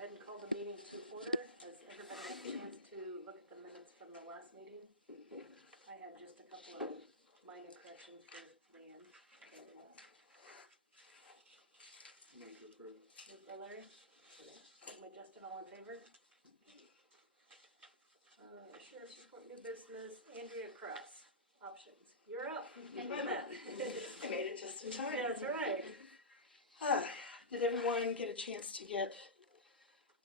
ahead and call the meeting to order. Has everybody had a chance to look at the minutes from the last meeting? I had just a couple of minor corrections for Leanne. Move to approve. Moved by Larry. Second by Justin, all in favor? Sheriff's report, new business, Andrea Cross, options. You're up. Thank you. I made it just in time. That's right. Did everyone get a chance to get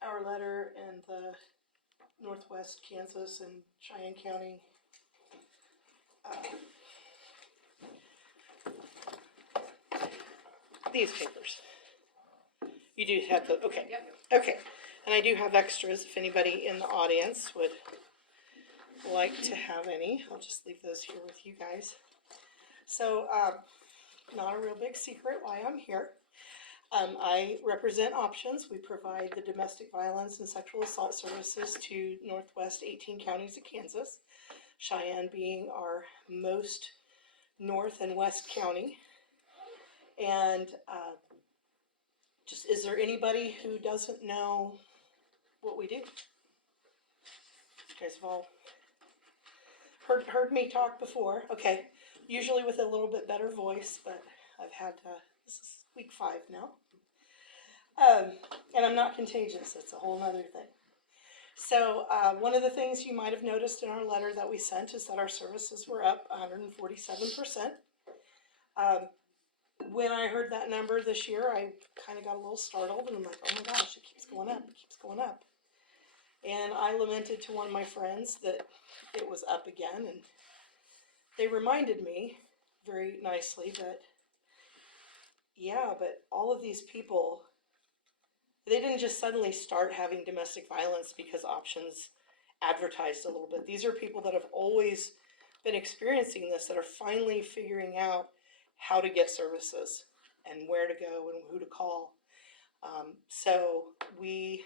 our letter in the Northwest Kansas and Cheyenne County? These papers. You do have the, okay. Yep. Okay, and I do have extras if anybody in the audience would like to have any. I'll just leave those here with you guys. So, not a real big secret why I'm here. I represent Options. We provide the domestic violence and sexual assault services to Northwest 18 counties of Kansas, Cheyenne being our most north and west county. And just, is there anybody who doesn't know what we do? You guys have all heard me talk before. Okay, usually with a little bit better voice, but I've had, this is week 5 now. And I'm not contagious, it's a whole other thing. So one of the things you might have noticed in our letter that we sent is that our services were up 147%. When I heard that number this year, I kind of got a little startled, and I'm like, oh my gosh, it keeps going up, it keeps going up. And I lamented to one of my friends that it was up again, and they reminded me very nicely that, yeah, but all of these people, they didn't just suddenly start having domestic violence because Options advertised a little bit. These are people that have always been experiencing this, that are finally figuring out how to get services and where to go and who to call. So we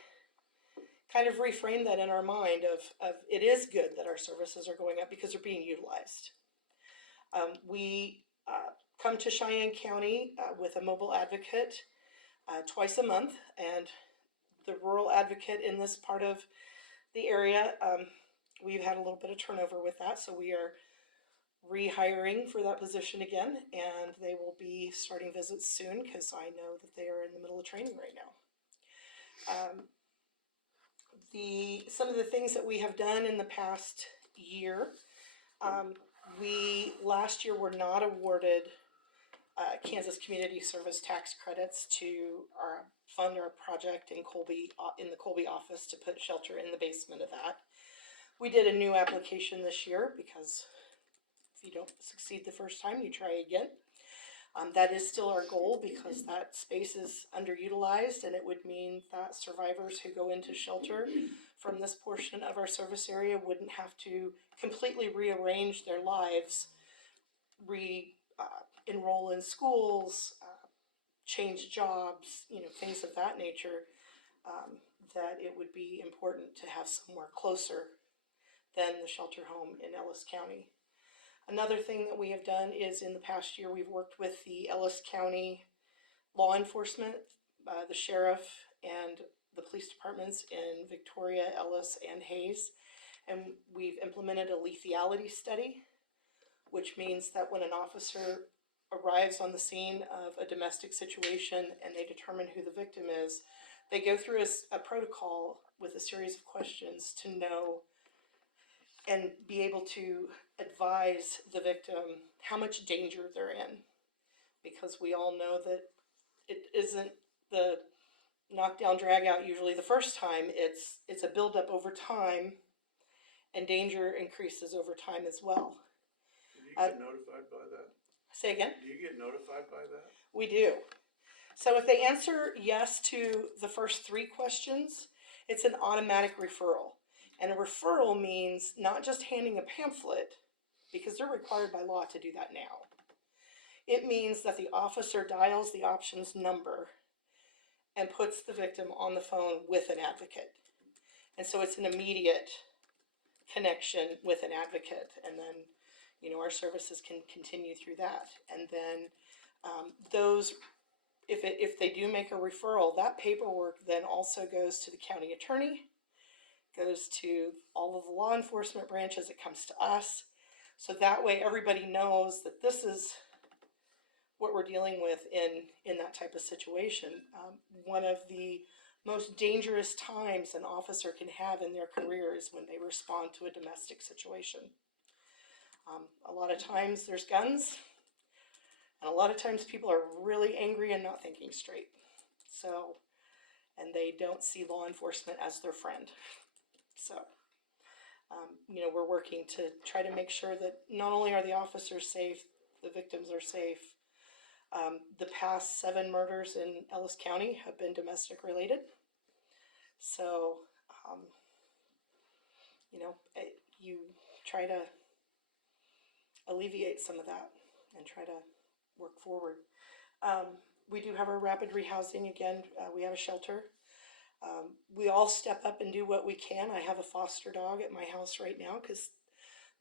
kind of reframe that in our mind of it is good that our services are going up because they're being utilized. We come to Cheyenne County with a mobile advocate twice a month, and the rural advocate in this part of the area, we've had a little bit of turnover with that, so we are rehiring for that position again, and they will be starting visits soon because I know that they are in the middle of training right now. Some of the things that we have done in the past year, we last year were not awarded Kansas Community Service tax credits to fund our project in the Colby office to put shelter in the basement of that. We did a new application this year because if you don't succeed the first time, you try again. That is still our goal because that space is underutilized, and it would mean that survivors who go into shelter from this portion of our service area wouldn't have to completely rearrange their lives, enroll in schools, change jobs, things of that nature, that it would be important to have somewhere closer than the shelter home in Ellis County. Another thing that we have done is in the past year, we've worked with the Ellis County law enforcement, the sheriff, and the police departments in Victoria, Ellis, and Hayes. And we've implemented a lethality study, which means that when an officer arrives on the scene of a domestic situation and they determine who the victim is, they go through a protocol with a series of questions to know and be able to advise the victim how much danger they're in. Because we all know that it isn't the knockdown drag out usually the first time, it's a buildup over time, and danger increases over time as well. Do you get notified by that? Say again? Do you get notified by that? We do. So if they answer yes to the first 3 questions, it's an automatic referral. And a referral means not just handing a pamphlet, because they're required by law to do that now. It means that the officer dials the Options number and puts the victim on the phone with an advocate. And so it's an immediate connection with an advocate, and then our services can continue through that. And then those if they do make a referral, that paperwork then also goes to the county attorney, goes to all of the law enforcement branches, it comes to us. So that way everybody knows that this is what we're dealing with in that type of situation. One of the most dangerous times an officer can have in their career is when they respond to a domestic situation. A lot of times there's guns, and a lot of times people are really angry and not thinking straight. So, and they don't see law enforcement as their friend. So, you know, we're working to try to make sure that not only are the officers safe, the victims are safe. The past 7 murders in Ellis County have been domestic related. So, you know, you try to alleviate some of that and try to work forward. We do have our rapid rehousing again. We have a shelter. We all step up and do what we can. I have a foster dog at my house right now because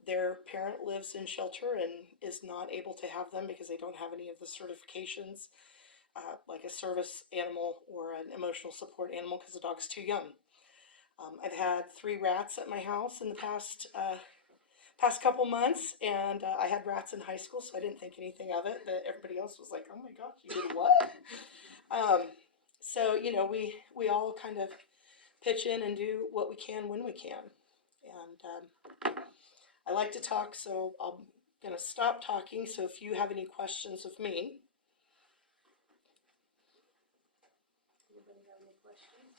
their parent lives in shelter and is not able to have them because they don't have any of the certifications, like a service animal or an emotional support animal, because the dog's too young. I've had 3 rats at my house in the past couple months, and I had rats in high school, so I didn't think anything of it, but everybody else was like, oh my gosh, you did what? So, you know, we all kind of pitch in and do what we can when we can. And I like to talk, so I'm going to stop talking. So if you have any questions of me. Anybody have any questions?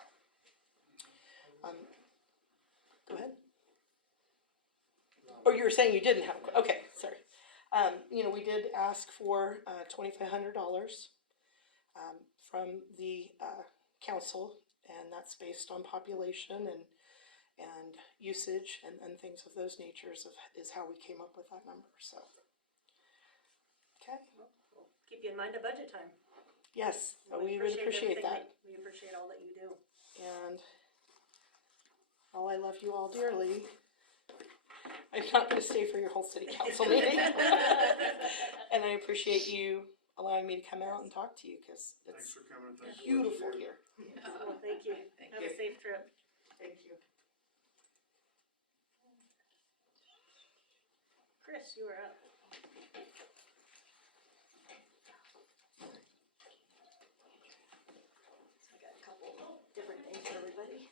Go ahead. Oh, you were saying you didn't have, okay, sorry. You know, we did ask for $2,500 from the council, and that's based on population and usage and things of those natures is how we came up with that number, so. Okay, We'll keep you in mind at budget time. yes, we would appreciate everything that. We appreciate all that you do. And while I love you all dearly, I'm not going to stay for your whole city council meeting. And I appreciate you allowing me to come out and talk to you because Thanks it's for coming, thanks for beautiful what you do. here. Well, thank you. Have a safe trip. Thank you. Chris, you are up. So I got a couple different things for everybody.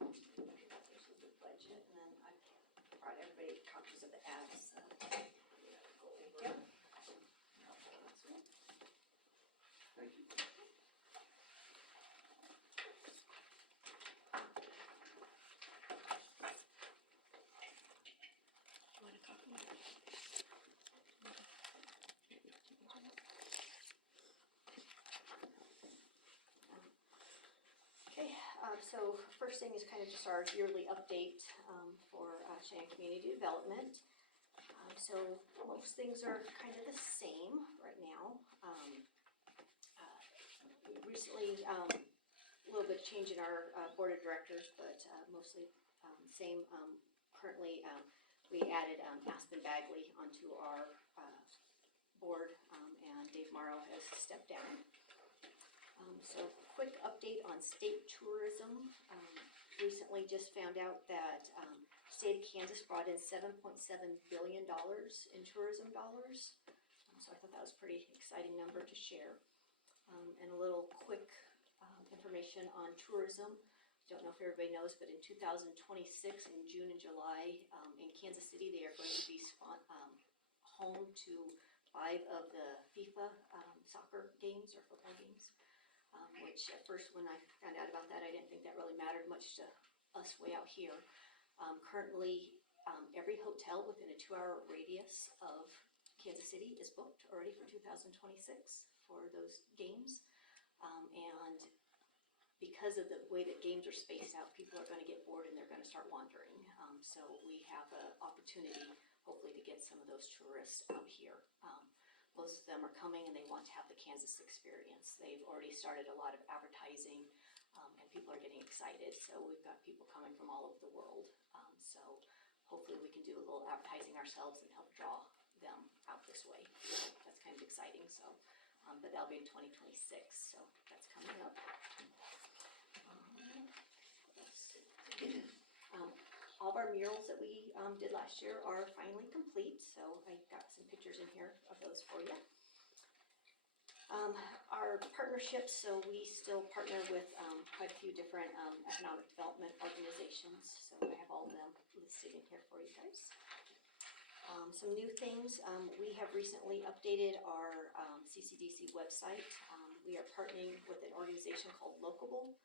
This is the budget, and then I brought everybody copies of the ads. Yep. Thank you. Okay, so first thing is kind of just our yearly update for Cheyenne Community Development. So most things are kind of the same right now. Recently, a little bit of change in our board of directors, but mostly same. Currently, we added Aspen Bagley onto our board, and Dave Morrow has stepped down. So quick update on state tourism. Recently just found out that state of Kansas brought in $7.7 billion in tourism dollars. So I thought that was a pretty exciting number to share. And a little quick information on tourism. Don't know if everybody knows, but in 2026, in June and July, in Kansas City, they are going to be home to 5 of the FIFA soccer games or football games. Which at first when I found out about that, I didn't think that really mattered much to us way out here. Currently, every hotel within a 2-hour radius of Kansas City is booked already for 2026 for those games. And because of the way that games are spaced out, people are going to get bored and they're going to start wandering. So we have an opportunity, hopefully, to get some of those tourists out here. Most of them are coming and they want to have the Kansas experience. They've already started a lot of advertising, and people are getting excited. So we've got people coming from all over the world. So hopefully we can do a little advertising ourselves and help draw them out this way. That's kind kind of exciting, so, but that'll be in 2026, so that's coming up. What else? All of our murals that we did last year are finally complete, so I got some pictures in here of those for you. Our partnerships, so we still partner with quite a few different economic development organizations, so I have all of them listed in here for you guys. Some new things, we have recently updated our CCDC website. We are partnering with an organization called Locable.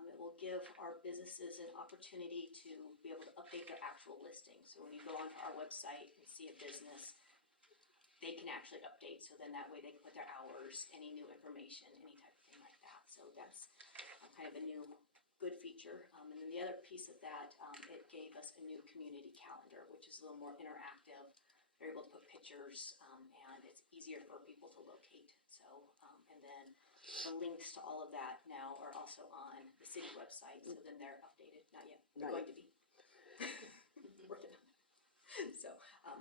It will give our businesses an opportunity to be able to update their actual listing. So when you go onto our website and see a business, they can actually update. So then that way they can put their hours, any new information, any type of thing like that. So that's kind of a new good feature. And then the other piece of that, it gave us a new community calendar, which is a little more interactive. They're able to put pictures, and it's easier for people to locate. So, and then the links to all of that now are also on the city website, so then they're updated. Not yet. They're going to be. Working on it. So,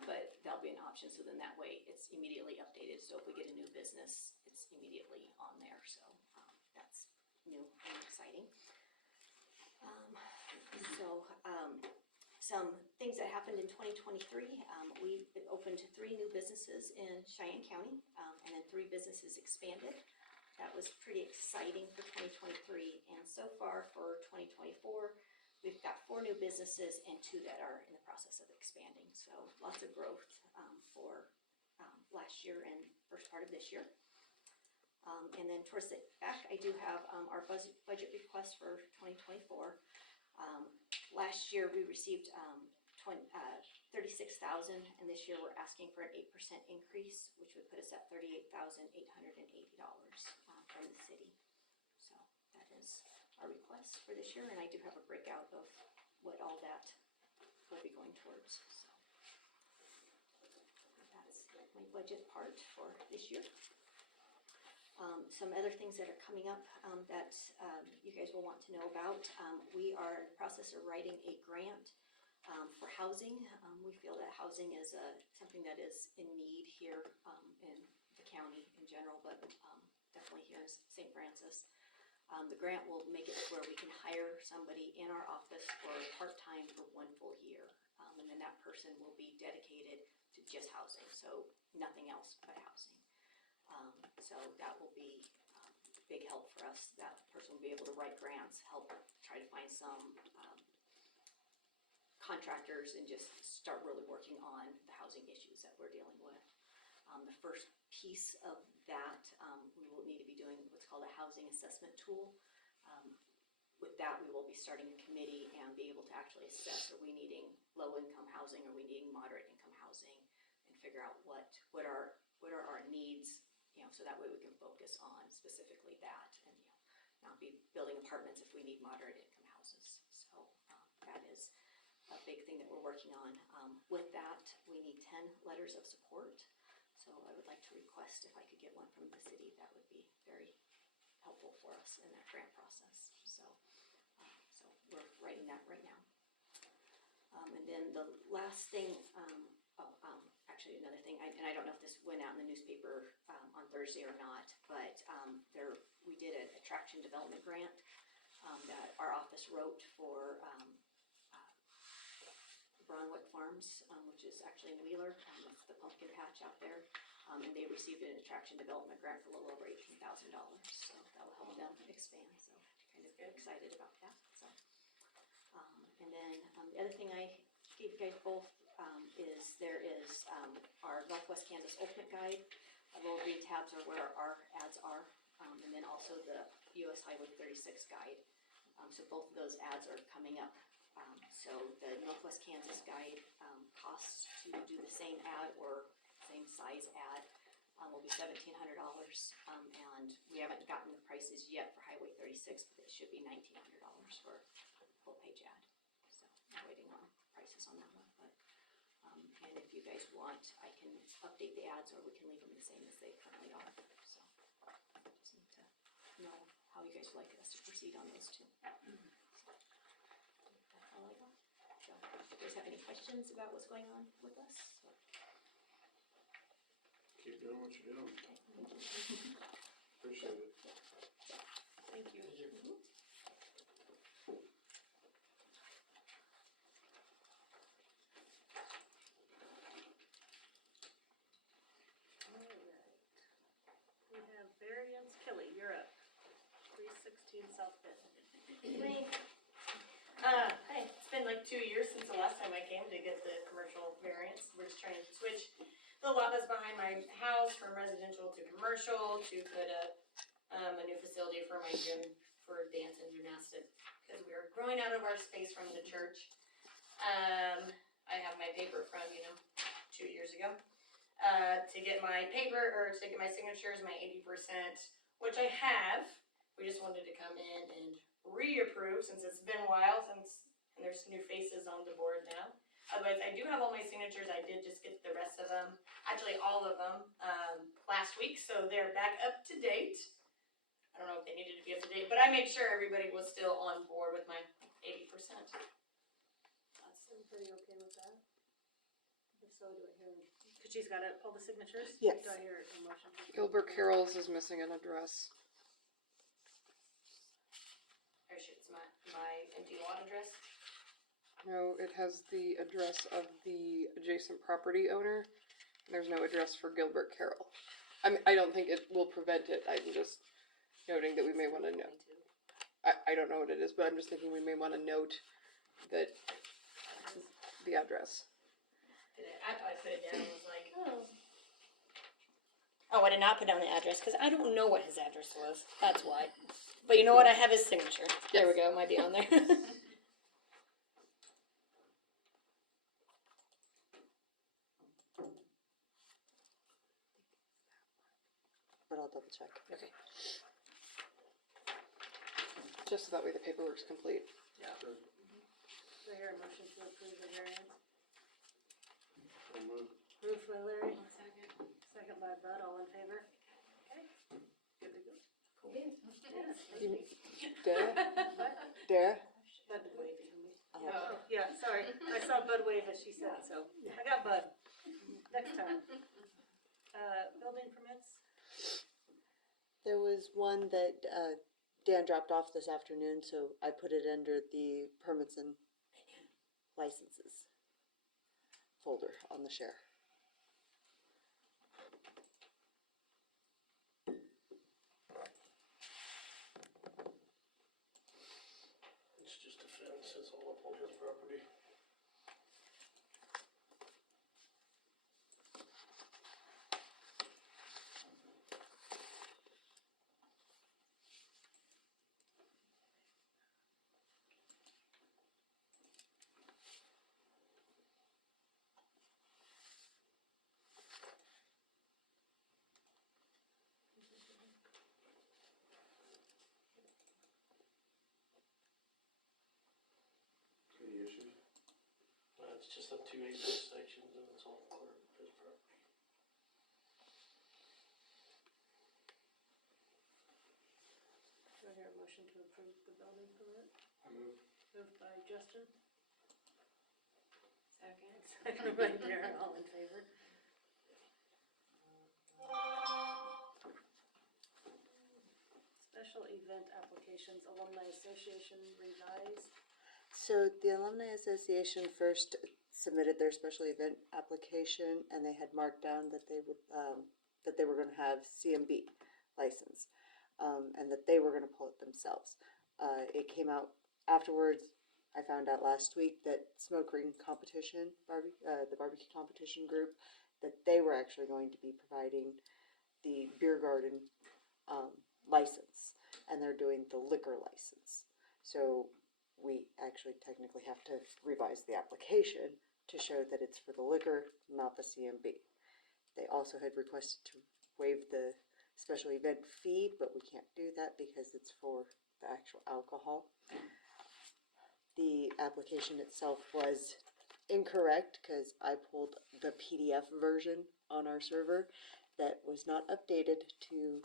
but that'll be an option, so then that way it's immediately updated. So if we get a new business, it's immediately on there. So that's new and exciting. Some things that happened in 2023, we opened 3 new businesses in Cheyenne County, and then 3 businesses expanded. That was pretty exciting for 2023, and so far for 2024, we've got 4 new businesses and 2 that are in the process of expanding. So lots of growth for last year and first part of this year. And then towards the back, I do have our budget request for 2024. Last year we received $36,000, and this year we're asking for an 8% increase, which would put us at $38,880 from the city. So that is our request for this year, and I do have a breakout of what all that will be going towards. So that's my budget part for this year. Some other things that are coming up that you guys will want to know about. We are in the process of writing a grant for housing. We feel that housing is something that is in need here in the county in general, but definitely here in St. Francis. The grant will make it where we can hire somebody in our office for part-time for 1 full year. And then that person will be dedicated to just housing, so nothing else but housing. So that will be big help for us. That person will be able to write grants, help try to find some contractors, and just start really working on the housing issues that we're dealing with. The first piece of that, we will need to be doing what's called a housing assessment tool. With that, we will be starting a committee and be able to actually assess, are we needing low-income housing, are we needing moderate-income housing, and figure out what are our needs, so that way we can focus on specifically that, and not be building apartments if we need moderate-income houses. So that is a big thing that we're working on. With that, we need 10 letters of support. So I would like to request if I could get one from the city. That would be very helpful for us in that grant process. So we're writing that right now. And then the last thing, actually another thing, and I don't know if this went out in the newspaper on Thursday or not, but we did an attraction development grant that our office wrote for Bronwick Farms, which is actually in Wheeler. It's the pumpkin patch out there. And they received an attraction development grant for a little over $18,000. So that will help them expand. So kind of excited about that. So, and then the other thing I gave you guys both is there is our Northwest Kansas Ultimate Guide. The little green tabs are where our ads are. And then also the US Highway 36 Guide. So both of those ads are coming up. So the Northwest Kansas Guide costs to do the same ad or same size ad will be $1,700, and we haven't gotten the prices yet for Highway 36, but it should be $1,900 for a full page ad. So I'm waiting on prices on that one. But and if you guys want, I can update the ads, or we can leave them the same as they currently are. So just need to know how you guys would like us to proceed on those two. So do you guys have any questions about what's going on with us? Okay. Keep doing what you're doing. Appreciate it. Thank you. We have Variance Kelly, you're up. 316 South Bend. Me. Hey, it's been like 2 years since the last time I came to get the commercial variance. We're just trying to switch the lot that's behind my house from residential to commercial to put up a new facility for my gym for dance and gymnastics because we are growing out of our space from the church. I have my paper from 2 years ago to get my paper or to get my signatures, my 80%, which I have. We just wanted to come in and reapprove since it's been a while and there's new faces on the board now. Otherwise, I do have all my signatures. I did just get the rest of them, actually all of them, last week, so they're back up to date. I don't know if they needed to be up to date, but I made sure everybody was still on board with my 80%. Everybody okay with that? If so, do I hear, because she's got all the signatures? Yes. Do I hear a motion? Gilbert Carroll's is missing an address. Or should it's my empty lot address? No, it has the address of the adjacent property owner. There's no address for Gilbert Carroll. I don't think it will prevent it. I'm just noting that we may want to know. I don't know what it is, but I'm just thinking we may want to note that the address. I thought I put it down and was like, oh, I did not put down the address because I don't know what his address was. That's why. But you know what? I have his signature. There we go. It might be on there. But I'll double check. Okay. Just so that way the paperwork's complete. Do I hear a motion to approve the variance? So moved. Moved by Larry. Second by Bud, all in favor? Okay, good to go. Cool beans. Yes. You, Dara? Dara? Bud did wave to me. Oh. Oh, yeah, sorry, I saw Bud wave as she said, so I got Bud. Next time. Building permits? There was one that Dan dropped off this afternoon, so I put it under the permits and licenses folder on the share. It's just a fence, it's all up on his property. Any issues? It's just up 2 acre sections and it's all clear of his property. Do I hear a motion to approve the building permit? I move. Moved by Justin, Second. second by Darren, all in favor? Special event applications, Alumni Association revised. So the Alumni Association first submitted their special event application, and they had marked down that they were going to have CMB license, and that they were going to pull it themselves. It came out afterwards. I found out last week that Smoke Ring Competition, the barbecue competition group, that they were actually going to be providing the beer garden license, and they're doing the liquor license. So we actually technically have to revise the application to show that it's for the liquor, not the CMB. They also had requested to waive the special event fee, but we can't do that because it's for the actual alcohol. The application itself was incorrect because I pulled the PDF version on our server that was not updated to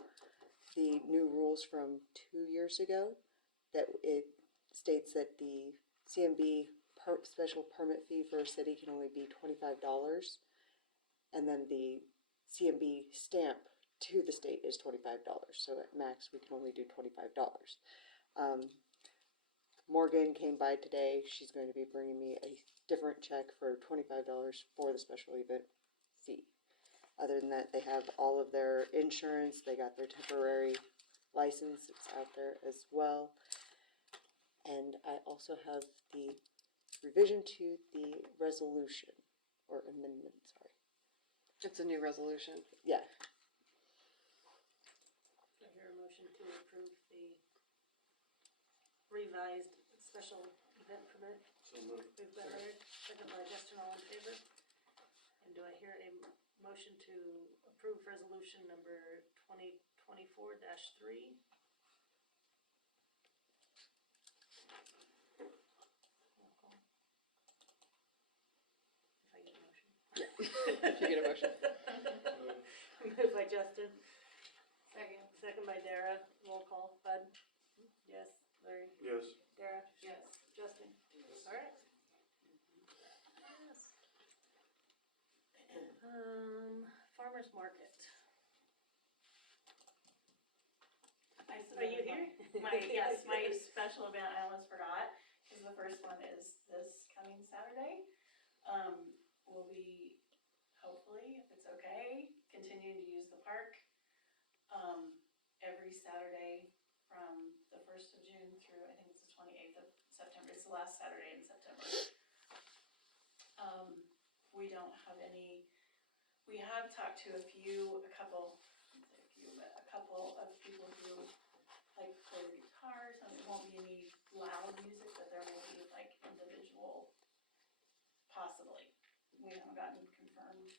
the new rules from 2 years ago, that it states that the CMB special permit fee for a city can only be $25, and then the CMB stamp to the state is $25, so at max, we can only do $25. Morgan came by today, she's going to be bringing me a different check for $25 for the special event fee. Other than that, they have all of their insurance, they got their temporary license, it's out there as well. And I also have the revision to the resolution, or amendment, sorry. It's a new resolution. Yeah, I hear a motion to approve the revised special event permit. So moved. Moved by Larry, second by Justin, all in favor? And do I hear a motion to approve resolution number 2024-3? If I get a motion. If you get a motion. Moved by Justin, Second. second by Dara, roll call, Bud? Yes, Larry? Yes. Dara? Yes. Justin? Alright. Farmer's market. I Are you submitted here? yes, my special event, I almost forgot, cause the first one is this coming Saturday. We'll be, hopefully, if it's okay, continuing to use the park, every Saturday from the 1st of June through, I think it's the 28th of September, it's the last Saturday in September. We don't have any, we have talked to a couple of people who like play the guitars, and it won't be any loud music, but there will be like individual, possibly. We haven't gotten confirmed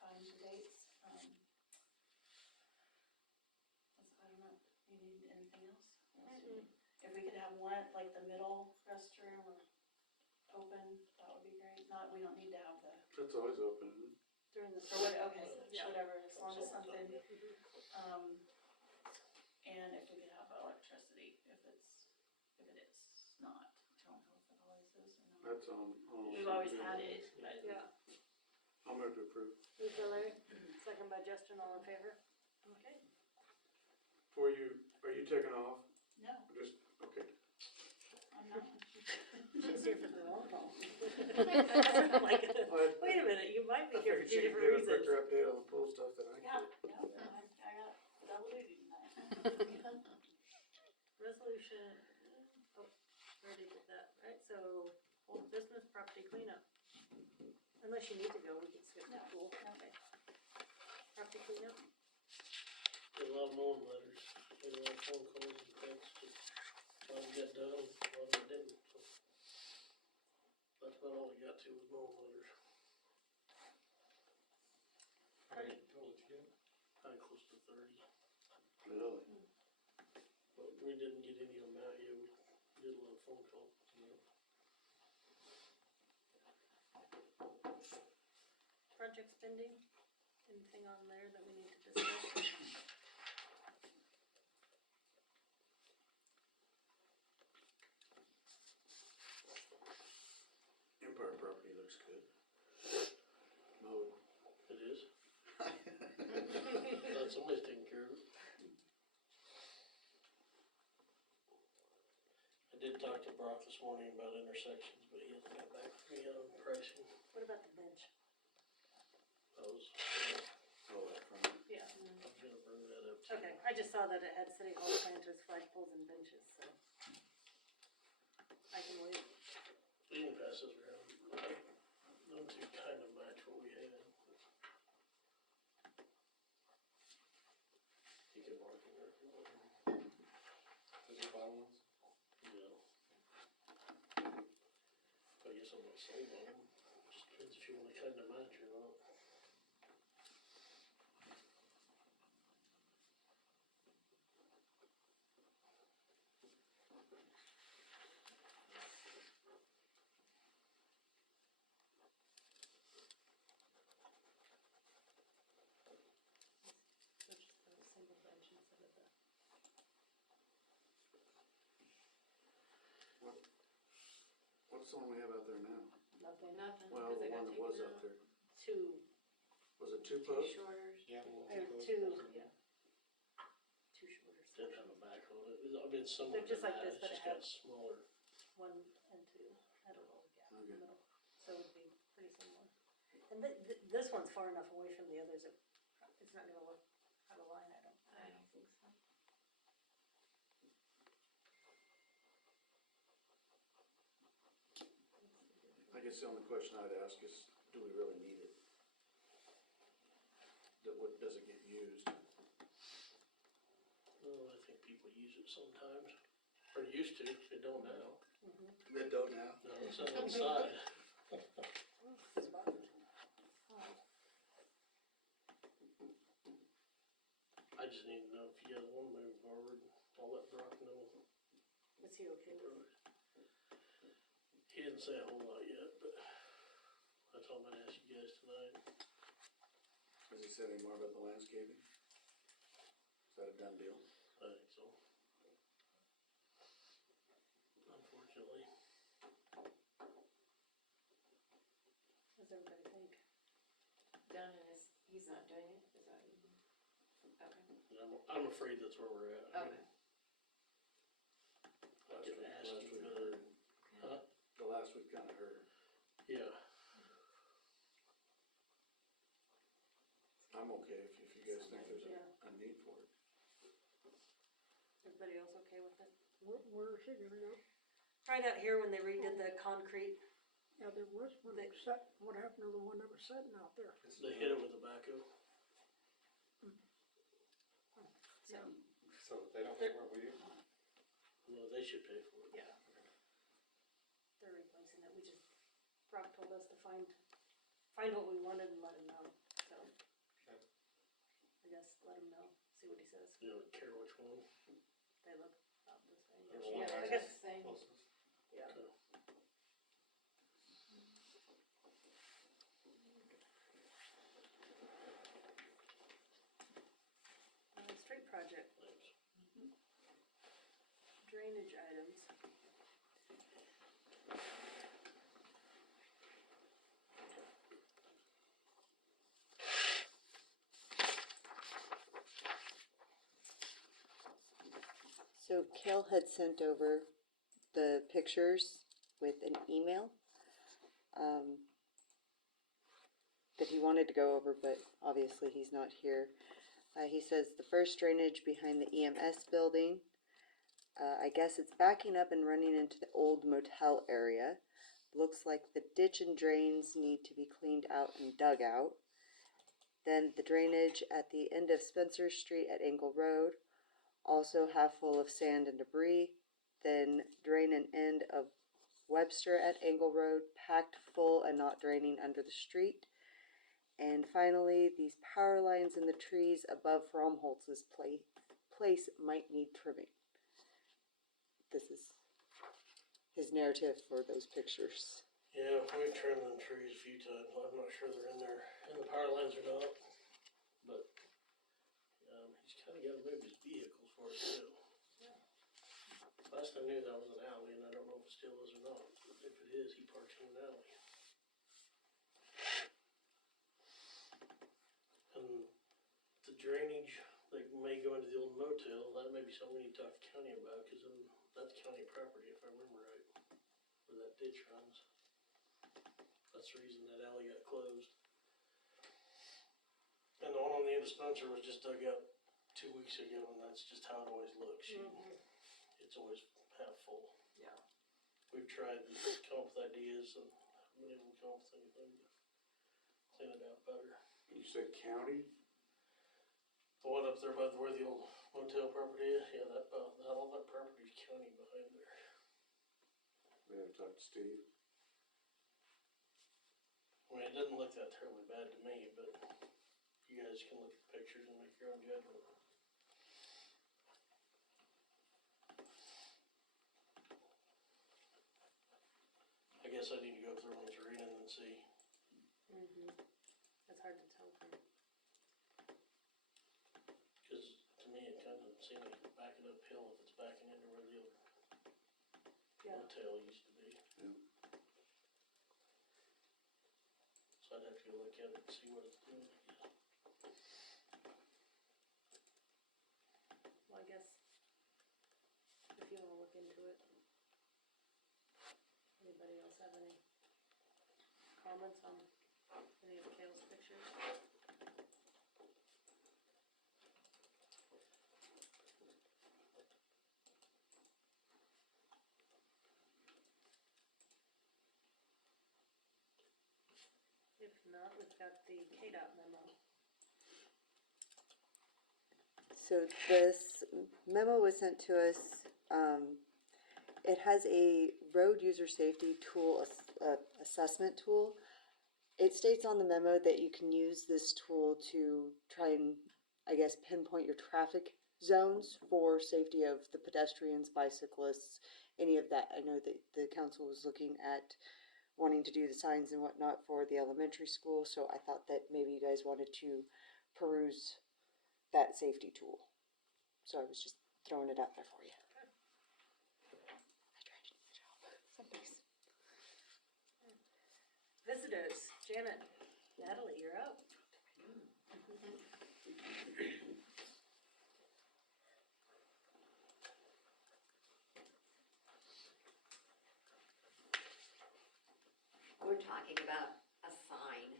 times or dates. I don't know, you need anything else? If we could have one, like the middle restroom open, that would be great. Not, we don't need to have the, That's always open, isn't it? During the. or what, okay, Yeah. whatever, as long as something, Mhm. and if we could have electricity, if it is not, I don't know if it always is or not. That's on. We've always had it, but. Yeah. I'll move to approve. Moved by Larry, second by Justin, all in favor? Okay. Are you taking off? No, Just, okay. I'm not. She's here for the long haul. Like, wait a minute, you might be here for two different reasons. Quicker update on the pool stuff than I Yeah, could. I got double duty tonight. Resolution, oh, already did that, right, so, old business property cleanup. Unless you need to go, we can skip the No, pool. no. Okay. Property cleanup, A lot of mowing letters, a lot of phone calls and texts, just a lot got done, a lot that didn't, so. That's about all we got to was mowing letters. Probably close to 30, Really? but we didn't get any of them out yet, we did a lot of phone calls, project spending, anything on there that we need to discuss? Empire property looks good. Mowed. It is? Thought somebody's taking care of it. I did talk to Brock this morning about intersections, but he hasn't got back to me on pricing. What about the bench? Those, Oh, that front. Yeah. I'm gonna bring that up. too. Okay, I just saw that it had city hall planters, flagpoles, and benches, so. I can wait. You can pass those around. Them two kind of match what we had. You can mark them there if you want. Those are bottom ones? Yeah. I guess I'm not sold on them. Just depends if you wanna kind of match or not. So just put a single bench instead of the. What's the one we have out there now? Nothing. Nothing, Well, because the I got one that was taken out out. there. Two Was it two Two posts? shorters, Yeah. or two, yeah. Two shorter Didn't have sections, a back on it. I mean, it's similar They're to just like that, this, it's but it just got has- smaller. 1 and 2, had a little gap in the Okay. middle, so it would be pretty similar. And this one's far enough away from the others, it's not gonna look out of line, I don't think. I don't think so. I guess the only question I'd ask is, do we really need it? What, does it get used? Oh, I think people use it sometimes, or used to, they don't now. They don't now. No, it's outside. It's about, I just need to know if you guys wanna move forward, I'll let Brock know. is he okay with it? He didn't say a whole lot yet, but that's all I'm gonna ask you guys tonight. Has he said any more about the landscaping? Is that a done deal? I think so. Unfortunately. What does everybody think? Done and he's not doing it, is that? Okay. I'm afraid that's where we're at. I mean, I Last can week, ask last you, week but, heard. huh? The last week kinda heard. Yeah, I'm okay if you guys think there's Yeah. a need for it. Everybody else okay with it? Where is it gonna go? Right out here when they redid the concrete, Yeah, there was one that was set, what happened to the one that was sitting out there? they hit it with the backhoe. so, So they don't pay what we do? Well, they should pay for it. yeah. They're replacing it, we just, Brock told us to find what we wanted and let him know, so. Okay. I guess let him know, see what he says, You don't care which one. they look about the same. Or the one Yeah, I right guess, Same. Closest. yeah. Okay. Street project, Thanks. drainage items. So Kel had sent over the pictures with an email, that he wanted to go over, but obviously he's not here. He says the first drainage behind the EMS building, I guess it's backing up and running into the old motel area. Looks like the ditch and drains need to be cleaned out and dug out. Then the drainage at the end of Spencer Street at Angle Road, also half full of sand and debris. Then drain an end of Webster at Angle Road, packed full and not draining under the street. And finally, these power lines in the trees above Fromholz's place might need trimming. This is his narrative for those pictures. Yeah, we've trimmed them trees a few times, I'm not sure they're in there, in the power lines or not, but, he's kinda gotta move his vehicles for it too. Last I knew that was an alley, and I don't know if it still is or not, but if it is, he parks in an alley. And the drainage that may go into the old motel, that may be something we need to talk to county about, cause then that's county property if I remember right, where that ditch runs. That's the reason that alley got closed. And the one on the end of Spencer was just dug up 2 weeks ago, and that's just how it always looks. It's always half full. Yeah. We've tried to come up with ideas and haven't been able to come up with anything to clean it out better. You said county? The one up there by where the old motel property is, yeah, all that property's county behind there. We haven't talked to Steve. I mean, it doesn't look that terribly bad to me, but you guys can look at the pictures and make your own judgment. I guess I need to go through and read it and see. It's hard to tell from, Cause to me, it kinda seems like it's backing uphill if it's backing into where the old yeah, motel used to be. Yeah. So I'd have to go look at it and see what it's doing. comments on any of Kale's pictures? If not, we've got the KDOT memo. So this memo was sent to us, it has a road user safety tool, assessment tool. It states on the memo that you can use this tool to try and, I guess, pinpoint your traffic zones for safety of the pedestrians, bicyclists, any of that. I know that the council was looking at wanting to do the signs and whatnot for the elementary school, so I thought that maybe you guys wanted to peruse that safety tool. So I was just throwing it out there for you. I tried to do my job. Some days. Visitors, Janet, Natalie, you're up. We're talking about a sign.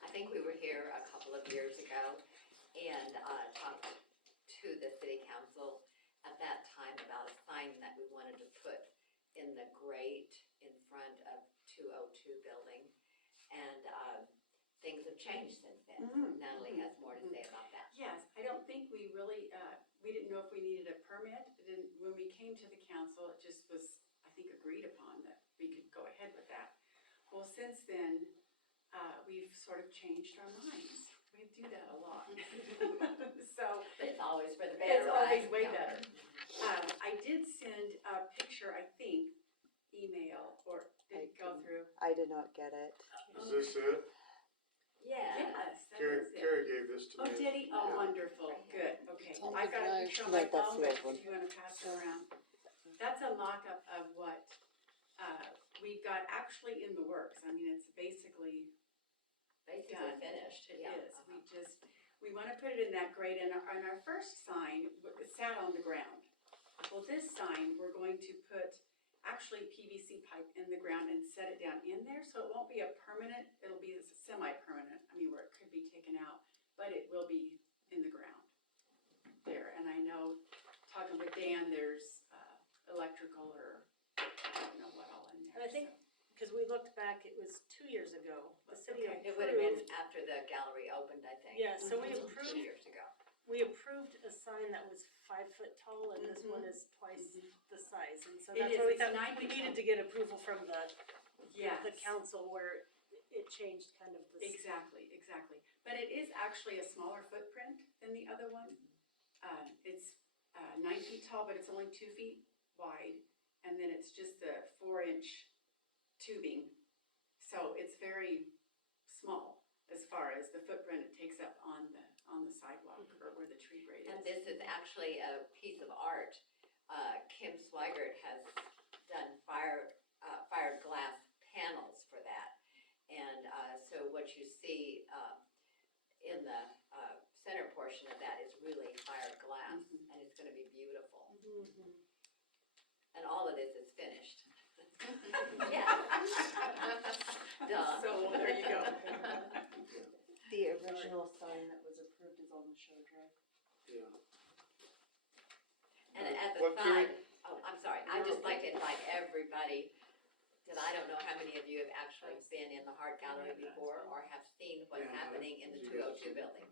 I think we were here a couple of years ago and talked to the city council at that time about a sign that we wanted to put in the grate in front of 202 building. And things have changed since then. Natalie has more to say about that. Yes, I don't think we really, we didn't know if we needed a permit. When we came to the council, it just was, I think, agreed upon that we could go ahead with that. Well, since then, we've sort of changed our minds. We do that a lot. So. But it's always for the better, It's always right? way Yeah. better. I did send a picture, I think, email, or did it go through? I did not get it. Is this it? Yeah. Yes, that Carrie, is it. Carrie gave this to Oh, me. did he? Oh, Yeah. wonderful, good, okay. It's on I've the got a drive. picture on No, my that's phone, the but old one. if you wanna pass it around. That's a mock-up of what, we've got actually in the works. I mean, it's basically Basically done. finished. It Yeah. is, we wanna put it in that grade, and our first sign sat on the ground. Well, this sign, we're going to put actually PVC pipe in the ground and set it down in there, so it won't be a permanent, it'll be a semi-permanent, I mean, where it could be taken out, but it will be in the ground there. And I know, talking with Dan, there's, electrical or, I don't know what all in there. And I think, because we looked back, it was 2 years ago, the city Okay. It would have been approved, after the gallery opened, I think. yeah, so we 2 approved, years ago. we approved a sign that was 5 foot tall, and this one is twice the size, and so It that's is, why we it's thought 9 we feet needed tall. to get approval from Yes. the council where it changed kind of the. Exactly. But it is actually a smaller footprint than the other one. It's 9 feet tall, but it's only 2 feet wide, and then it's just a 4-inch tubing. So it's very small as far as the footprint it takes up on the sidewalk or where the tree grate And is. this is actually a piece of art. Kim Swigert has done fired glass panels for that. And so what you see in the center portion of that is really fired glass, and it's gonna be beautiful. And all of this is finished. Yeah. Duh. So there you go. The original sign that was approved is on the show drive. Yeah. And at the What side, period? I'm sorry, I'd just like to invite everybody, because I don't know how many of you have actually been in the Hart Gallery before or have seen what's Yeah, happening in the 202 building.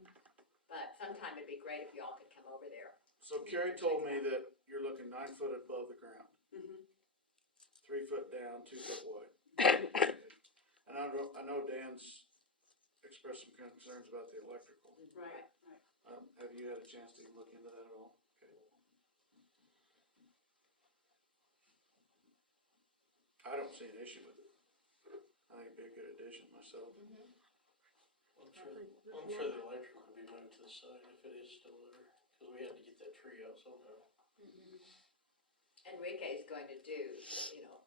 But sometime it'd be great if y'all could come over there. So Carrie told me that you're looking 9 foot above the ground, Mhm. 3 foot down, 2 foot wide. And I know Dan's expressed some concerns about the electrical. Right. Have you had a chance to look into that at all? Okay. I don't see an issue with it. I think it'd be a good addition myself. I'm sure the electrical can be moved to the side if it is still there, cause we had to get that tree out somehow. Enrique is going to do,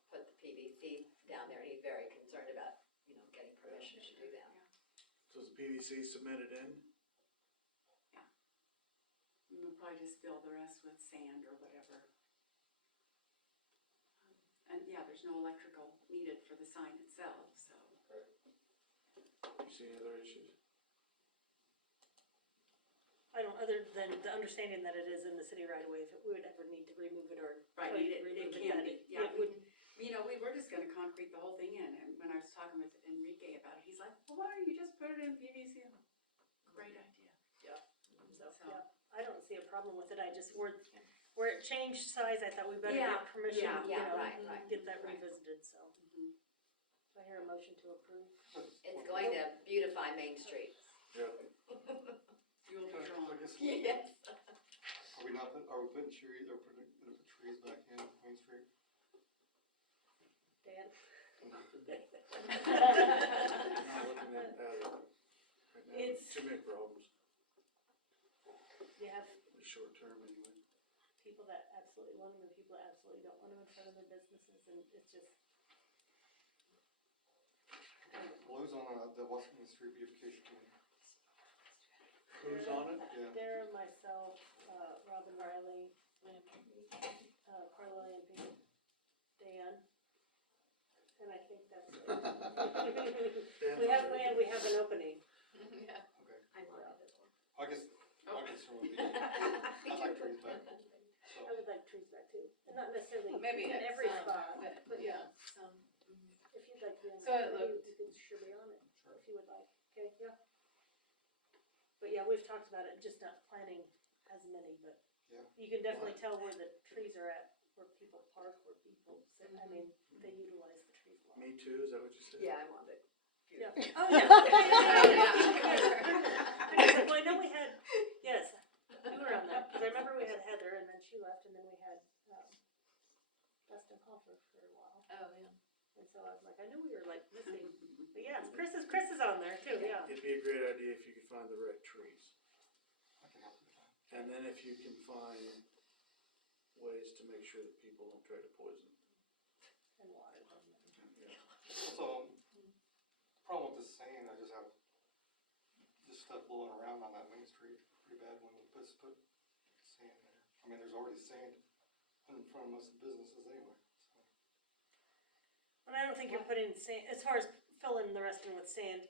put the PVC down there, and he's very concerned about, getting permission to do that. So is the PVC cemented in? We'll probably just fill the rest with sand or whatever. And yeah, there's no electrical needed for the sign itself, so. You see any other issues? I don't, other than the understanding that it is in the city right away, if we would ever need to remove it or. Right, it remove can that be, yeah, it would, you know, we were just gonna concrete the whole thing in, and when I was talking with Enrique about it, he's like, well, why don't you just put it in PVC? I'm like, great idea. so, So- yeah, I don't see a problem with it, I just, where it changed size, I thought we better Yeah, get permission, yeah, you know, right, right, get that right. revisited, so. Mhm. Do I hear a motion to approve? It's going to beautify Main Street. Yeah. You'll be drawn. I guess, Yes. are we putting trees, are we gonna put trees back in Main Street? Dan? Not looking at that right now. It's- Too many problems, You have short term anyway. people that absolutely want them and people that absolutely don't want them in front of their businesses, and it's just, Well, who's on the West Main Street beautification committee? Who's on it? Yeah. Dara, myself, Robin Riley, Carla Lampy, Dan, and I think that's it. We have an opening. Yeah. Okay, I'm on it as well. I guess, my concern would be, I'd like trees back, so. I would like trees back too, and not necessarily Maybe in at every some, spot, but but yeah, some. if you'd like to be on So that, it looked- you can sure be on it, if you would like, okay, yeah. But yeah, we've talked about it, just not planning as many, but Yeah. you can definitely tell where the trees are at, where people park, where people sit, I mean, they utilize the trees a lot. Me too, is that what you said? Yeah, I want it. Yeah. Oh, yeah. Well, I know we had, yes, you were on that, because I remember we had Heather, and then she left, and then we had, Dustin Hoffer for a while. Oh, yeah. And so I was like, I knew we were like missing, but yeah, Chris is on there too, yeah. It'd be a great idea if you could find the right trees. I can help with that. And then if you can find ways to make sure that people don't try to poison them. And water them. Yeah. Also, problem with this sand, I just have just stuff blowing around on that Main Street pretty bad when we put sand there. I mean, there's already sand in front of most of the businesses anyway, so. And I don't think you're putting sand, as far as filling the rest in with sand,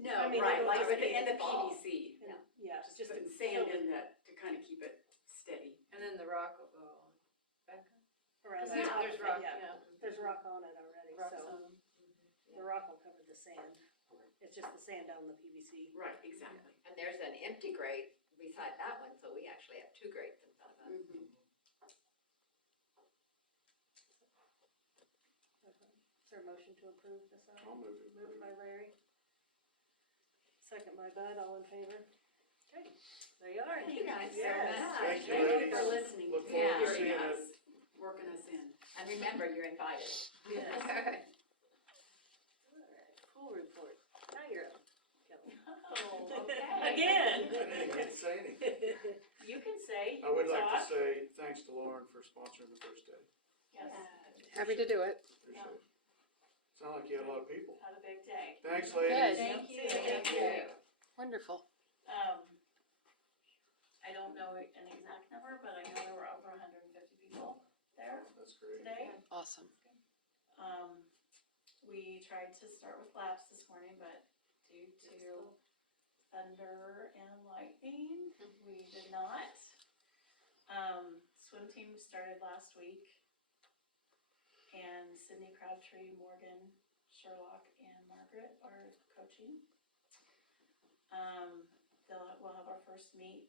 No, I mean, right, like like with in the fall. PVC, and, yeah, just putting sand in that to kind of keep it steady. And then the rock will go on. Back on? around the There's, top, there's rock, yeah. yeah. There's rock on it already, Rock's so on them. the rock will cover the sand. Okay. It's just the sand on the PVC. Right, exactly. And there's an empty grate beside that one, so we actually have two grates in front of us. Mhm. Okay. Is there a motion to approve this item? I'll move it. Moved by Larry. Second by Bud, all in favor? Okay, there you are. Thank you guys so Yes. much. Thank you, Thank you ladies. for listening, Look to forward to hearing seeing us, it. working us in. And remember, you're invited. Yes. Alright. Alright, full report. Now you're up, Kelly. Oh, okay. Again. I didn't even get to say anything. You can say, I you would can like to talk. say thanks to Lauren for sponsoring the first day. Yes, Happy to do it. Appreciate it. Sound like you had a lot of people. had a big day. Thanks, Good. ladies. Thank you. Thank you. Wonderful. I don't know an exact number, but I know there were over 150 people there That's great. today. Awesome. We tried to start with laps this morning, but due to thunder and lightning, we did not. Swim team started last week, and Sydney Crabtree, Morgan, Sherlock, and Margaret are coaching. We'll have our first meet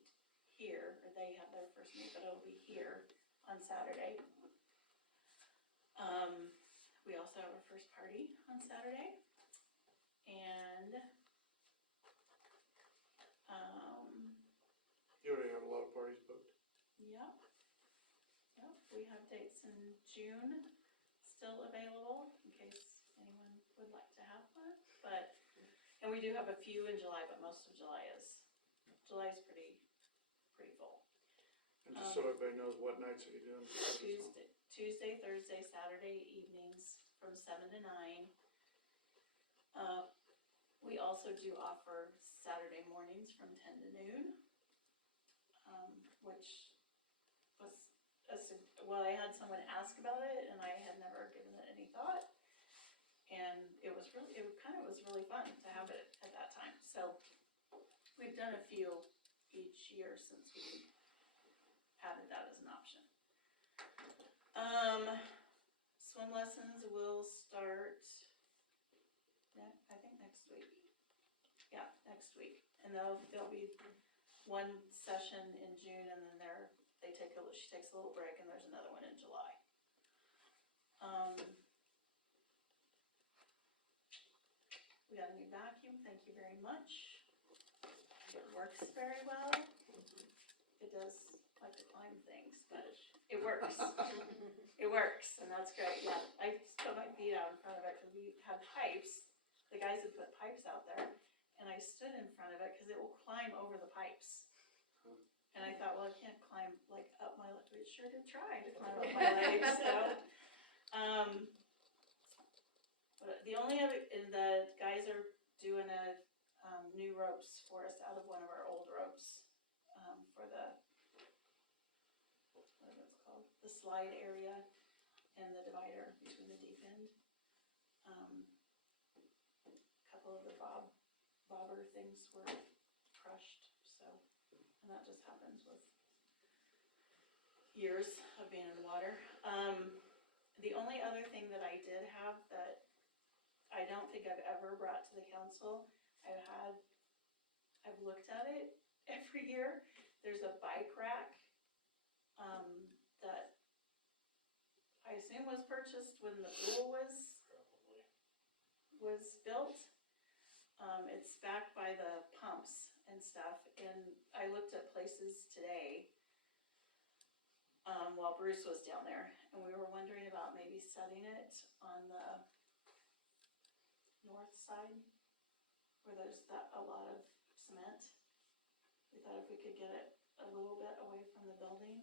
here, or they have their first meet, but it'll be here on Saturday. We also have our first party on Saturday, and, You already have a lot of parties booked. yep. Yep, we have dates in June still available, in case anyone would like to have one, but, and we do have a few in July, but most of July is pretty full. And just so everybody knows, what nights are you doing? Tuesday, Thursday, Saturday evenings from 7 to 9. We also do offer Saturday mornings from 10 to noon, which was, I had someone ask about it and I had never given it any thought. And it was really fun to have it at that we've done a few each year since we added that as an option. Swim lessons will start I think next week. Yeah, next week. And there'll be one session in June and then she takes a little break and there's another one in July. We got a new vacuum, thank you very much. It works very well. It does like to climb things, but it works. It works, and that's great, yeah. I just put my feet out in front of it because we had pipes. The guys had put pipes out there, and I stood in front of it because it will climb over the pipes. And I thought, well, I can't climb like up my leg. It sure did try to climb up my legs, so. But the only other, and the guys are doing new ropes for us out of one of our old ropes, for the, what is it called? The slide area and the divider between the deep end. A couple of the bobber things were crushed, so, and that just happens with years of being in the water. The only other thing that I did have that I don't think I've ever brought to the council, I've looked at it every year. There's a bike rack, that I assume was purchased when the pool was built. It's back by the pumps and stuff, and I looked at places today, while Bruce was down there, and we were wondering about maybe setting it on the north side, where there's a lot of cement. We thought if we could get it a little bit away from the building,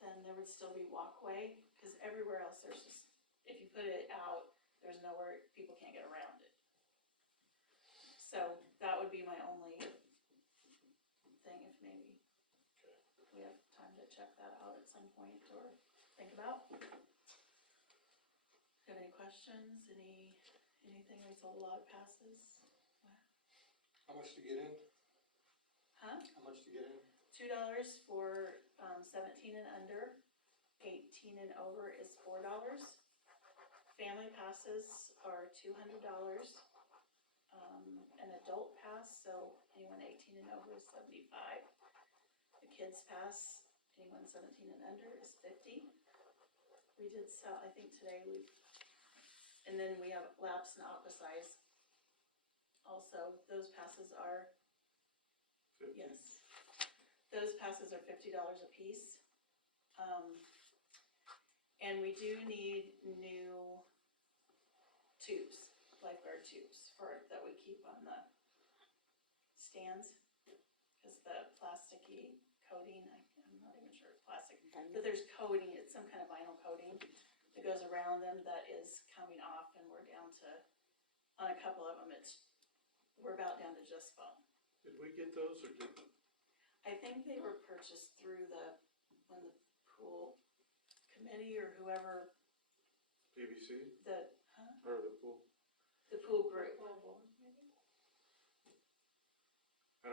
then there would still be walkway, because everywhere else there's just, if you put it out, there's nowhere, people can't get around it. So that would be my only thing, if maybe we have time to check that out at some point or think about. Got any questions, anything? We sold a lot of passes. How much to get in? Huh? How much to get in? $2 for 17 and under. 18 and over is $4. Family passes are $200. An adult pass, so anyone 18 and over is $75. The kids pass, anyone 17 and under is $50. We did sell, I think today and then we have laps and aqua size. Also, those passes are, 50. yes, those passes are $50 a piece. And we do need new tubes, lifeguard tubes that we keep on the stands. Because the plasticky coating, I'm not even sure it's plastic, but there's coating, it's some kind of vinyl coating that goes around them that is coming off, and we're down to, on a couple of them, we're about down to just foam. Did we get those or did? I think they were purchased through when the pool committee or whoever, PVC huh? or the pool? The pool group. I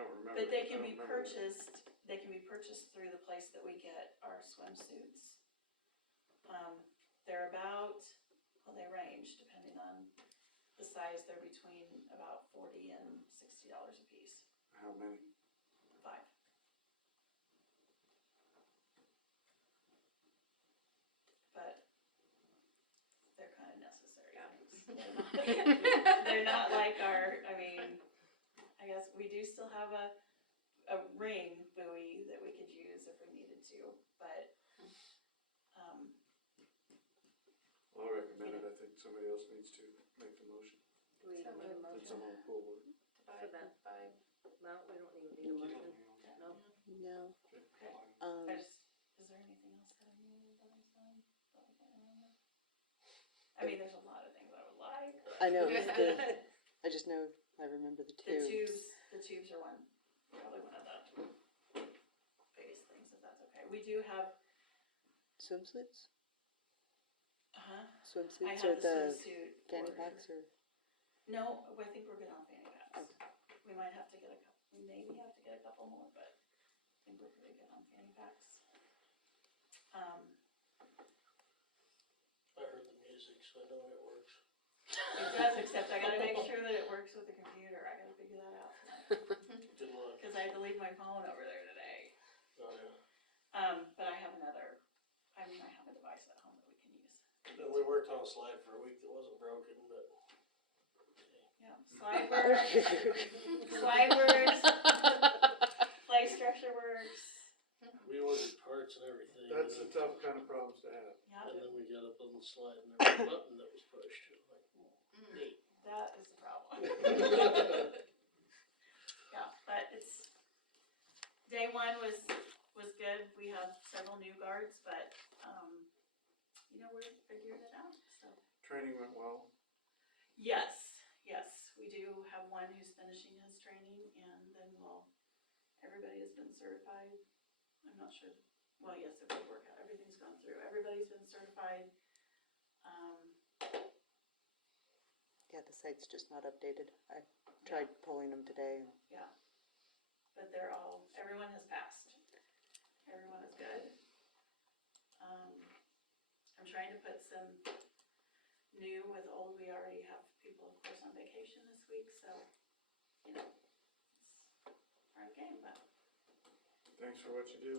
don't remember. But they can I be don't remember purchased through the place that we get our swimsuits. They're about, well, they range depending on the size. They're between about $40 and $60 a piece. How many? 5. But they're kind of necessary things. They're not like I guess we do still have a ring buoy that we could use if we needed to, but, Well, I recommend it. I think somebody else needs to make the motion. do we need a Did motion? someone on the pool board? For that amount, we don't even need a motion? No? No. Okay. Is there anything else that I needed that I signed? That I can't remember? I mean, there's a lot of things I would like. I know, I just know, I remember the tubes. The tubes are probably one of the biggest things, if that's okay. We do have, Swimsuits? I Swimsuits have or the the swimsuit. fanny ordered. packs or? No, I think we're good on fanny packs. Okay. We might have to get We maybe have to get a couple more, but I think we're pretty good on fanny packs. I heard the music, so I know it works. It does, except I gotta make sure that it works with the computer. I gotta figure that out tonight. Good luck. Cause I had to leave my phone over there today. Oh, yeah. But I have another, I have a device at home that we can use. And we worked on a slide for a week that wasn't broken, but. Yeah, slide works, play structure works. We ordered parts and everything. That's the and tough kind of problems to have. Yeah, then we got up on the slide and there was a button that was pushed. Like, neat. that is the problem. Yeah, but it's, day one was good. We had several new guards, but, we're figuring it out, so. Training went well. Yes, we do have one who's finishing his training, and then everybody has been certified. I'm not sure, well, yes, the paperwork, everything's gone through. Everybody's been certified. Yeah, the site's just not updated. I tried pulling them today. Yeah, but everyone has passed. Everyone is good. I'm trying to put some new with old. We already have people, of course, on vacation this week, so, it's part of the game, but. Thanks for what you do.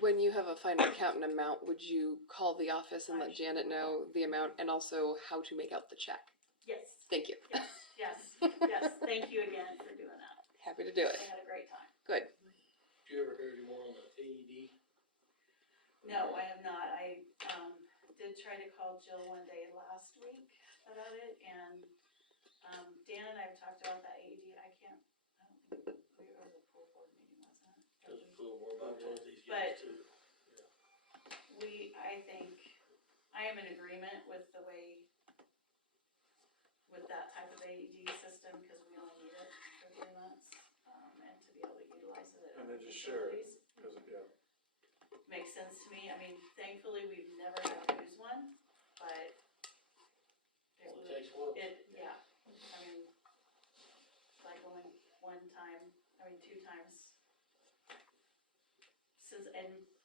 When you have a final count and amount, would you call the office and let Janet know the amount and also how to make out the check? Yes, Thank you. yes, thank you again for doing that. Happy to do it. I had a great time. Good. Did you ever hear any more on the AED? No, I have not. I, did try to call Jill one day last week about it, and, Dan and I have talked about that AED. I don't think, it was a full board meeting, wasn't it? There's a little more about one of these But- guys too. I think, I am in agreement with the way, with that type of AED system, because we only need it for 3 months, and to be able to utilize it at And other then just share it. facilities. Cause yeah, Makes sense to me. I mean, thankfully, we've never had to use one, but it Only was, takes one. yeah, I mean, like only one time, I mean, 2 times. Since,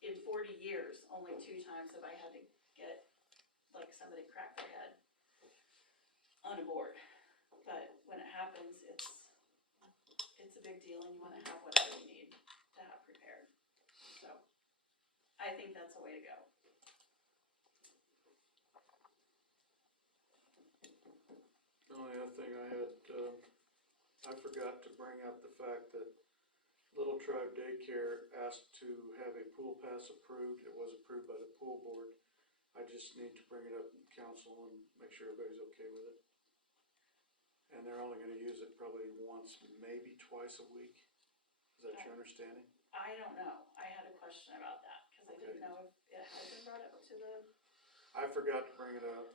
in 40 years, only 2 times have I had to get, like, somebody crack their head on a board. But when it happens, it's a big deal, and you wanna have whatever you need to have prepared. So, I think that's the way to go. the only other thing I had, I forgot to bring up the fact that Little Tribe Daycare asked to have a pool pass approved. It was approved by the pool board. I just need to bring it up in council and make sure everybody's okay with it. And they're only gonna use it probably once, maybe twice a week. Is that your understanding? I don't know. I had a question about that, cause I didn't know if it had been brought up to the, I forgot to bring it up.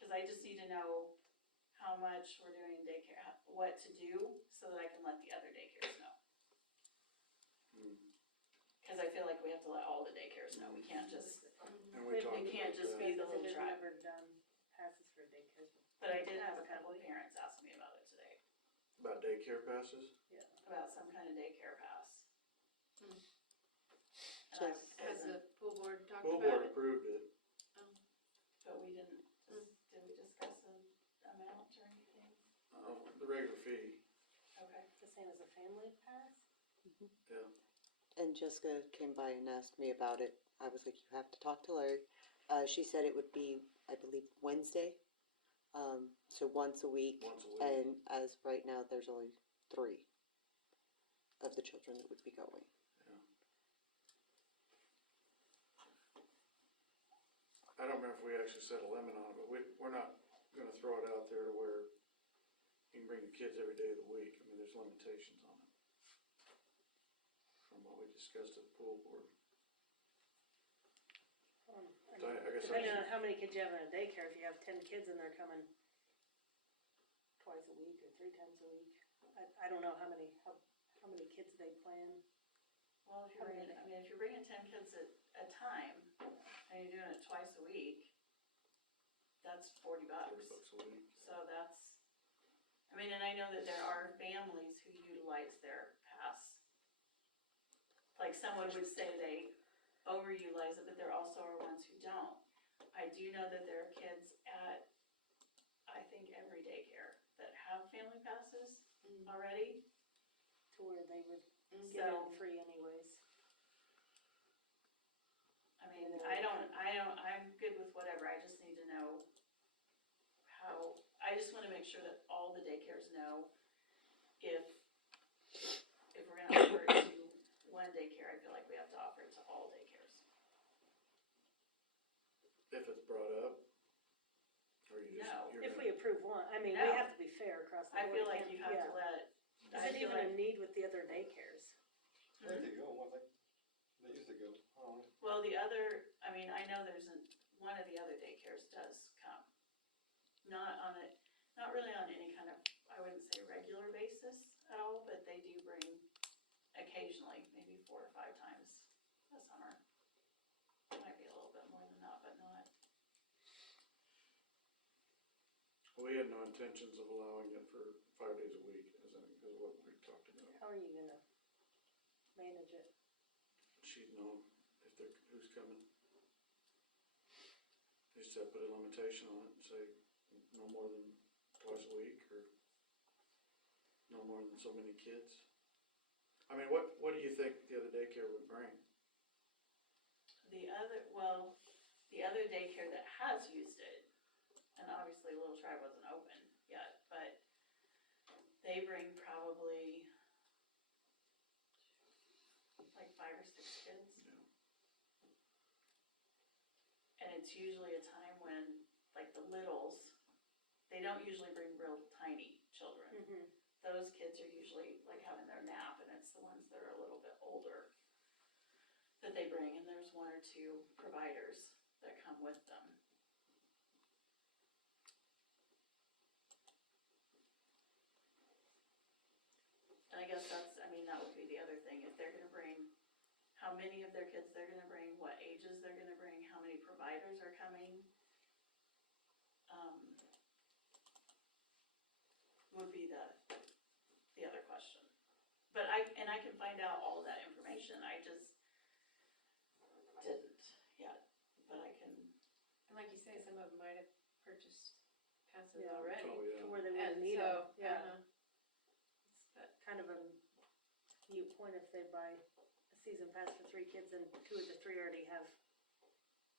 cause I just need to know how much we're doing in daycare, what to do, so that I can let the other daycares know. Cause I feel like we have to let all the daycares know. We can't just, And we talked it can't about just that. be the Little Tribe. Never done passes for daycare. But I did have a couple of parents ask me about it today, About daycare passes? about some kind of daycare pass. And Just- Has the pool board talked Pool about board it? approved it. But we didn't, did we discuss an amount or anything? The regular fee, Okay. The same as a family pass? yeah. And Jessica came by and asked me about it. I was like, you have to talk to Larry. She said it would be, I believe, Wednesday. So once a week. Once a week. And as of right now, there's only 3 of the children that would be going. I don't remember if we actually set a limit on it, but we're not gonna throw it out there to where you can bring the kids every day of the week. I mean, there's limitations on it. From what we discussed at the pool board. I guess Depending on how many kids you have in a daycare, if you have 10 kids and they're coming twice a week or 3 times a week, I don't know how many kids they plan. Well, if you're bringing 10 kids at a time, and you're doing it twice a week, that's $40. $40 a week. So that's, I mean, and I know that there are families who utilize their pass. Like someone would say they overutilize it, but there also are ones who don't. I do know that there are kids at, I think, every daycare that have family passes already. To where they would So, get in free anyways. I mean, I'm good with whatever, I just need to know how, I just wanna make sure that all the daycares know if we're gonna offer it to one daycare, I feel like we have to offer it to all daycares. If it's brought up, or you just, No. you're If gonna, we approve one, I mean, we No. have to be fair across the I board. feel like can't- you have yeah. to let, Is I it feel even a like, need with the other daycares? I think they go, I think, they used to go, I don't know. well, the other, I mean, I know one of the other daycares does come. Not really on any kind of, I wouldn't say regular basis at all, but they do bring occasionally, maybe 4 or 5 times a summer. Might be a little bit more than that, but not. we had no intentions of allowing it for 5 days a week, as I think is what we talked about. How are you gonna manage it? She'd know if they're, who's coming. Just have to put a limitation on it and say no more than twice a week, or no more than so many kids. I mean, what do you think the other daycare would bring? The other daycare that has used it, and obviously Little Tribe wasn't open yet, but they bring probably like 5 or 6 kids. Yeah. And it's usually a time when, like the littles, they don't usually bring real tiny children. Mm-hmm. Those kids are usually like having their nap, and it's the ones that are a little bit older that they bring, and there's 1 or 2 providers that come with them. And I guess that would be the other thing, if they're gonna bring, how many of their kids they're gonna bring, what ages they're gonna bring, how many providers are coming. Would be the other question. But I can find out all that information, I just didn't yet, but I can. And like you say, some of them might have purchased passes Yeah. already. Oh, yeah. To where they And wouldn't need them, so, yeah. But Kind of a mute point if they buy a season pass for 3 kids and 2 of the 3 already have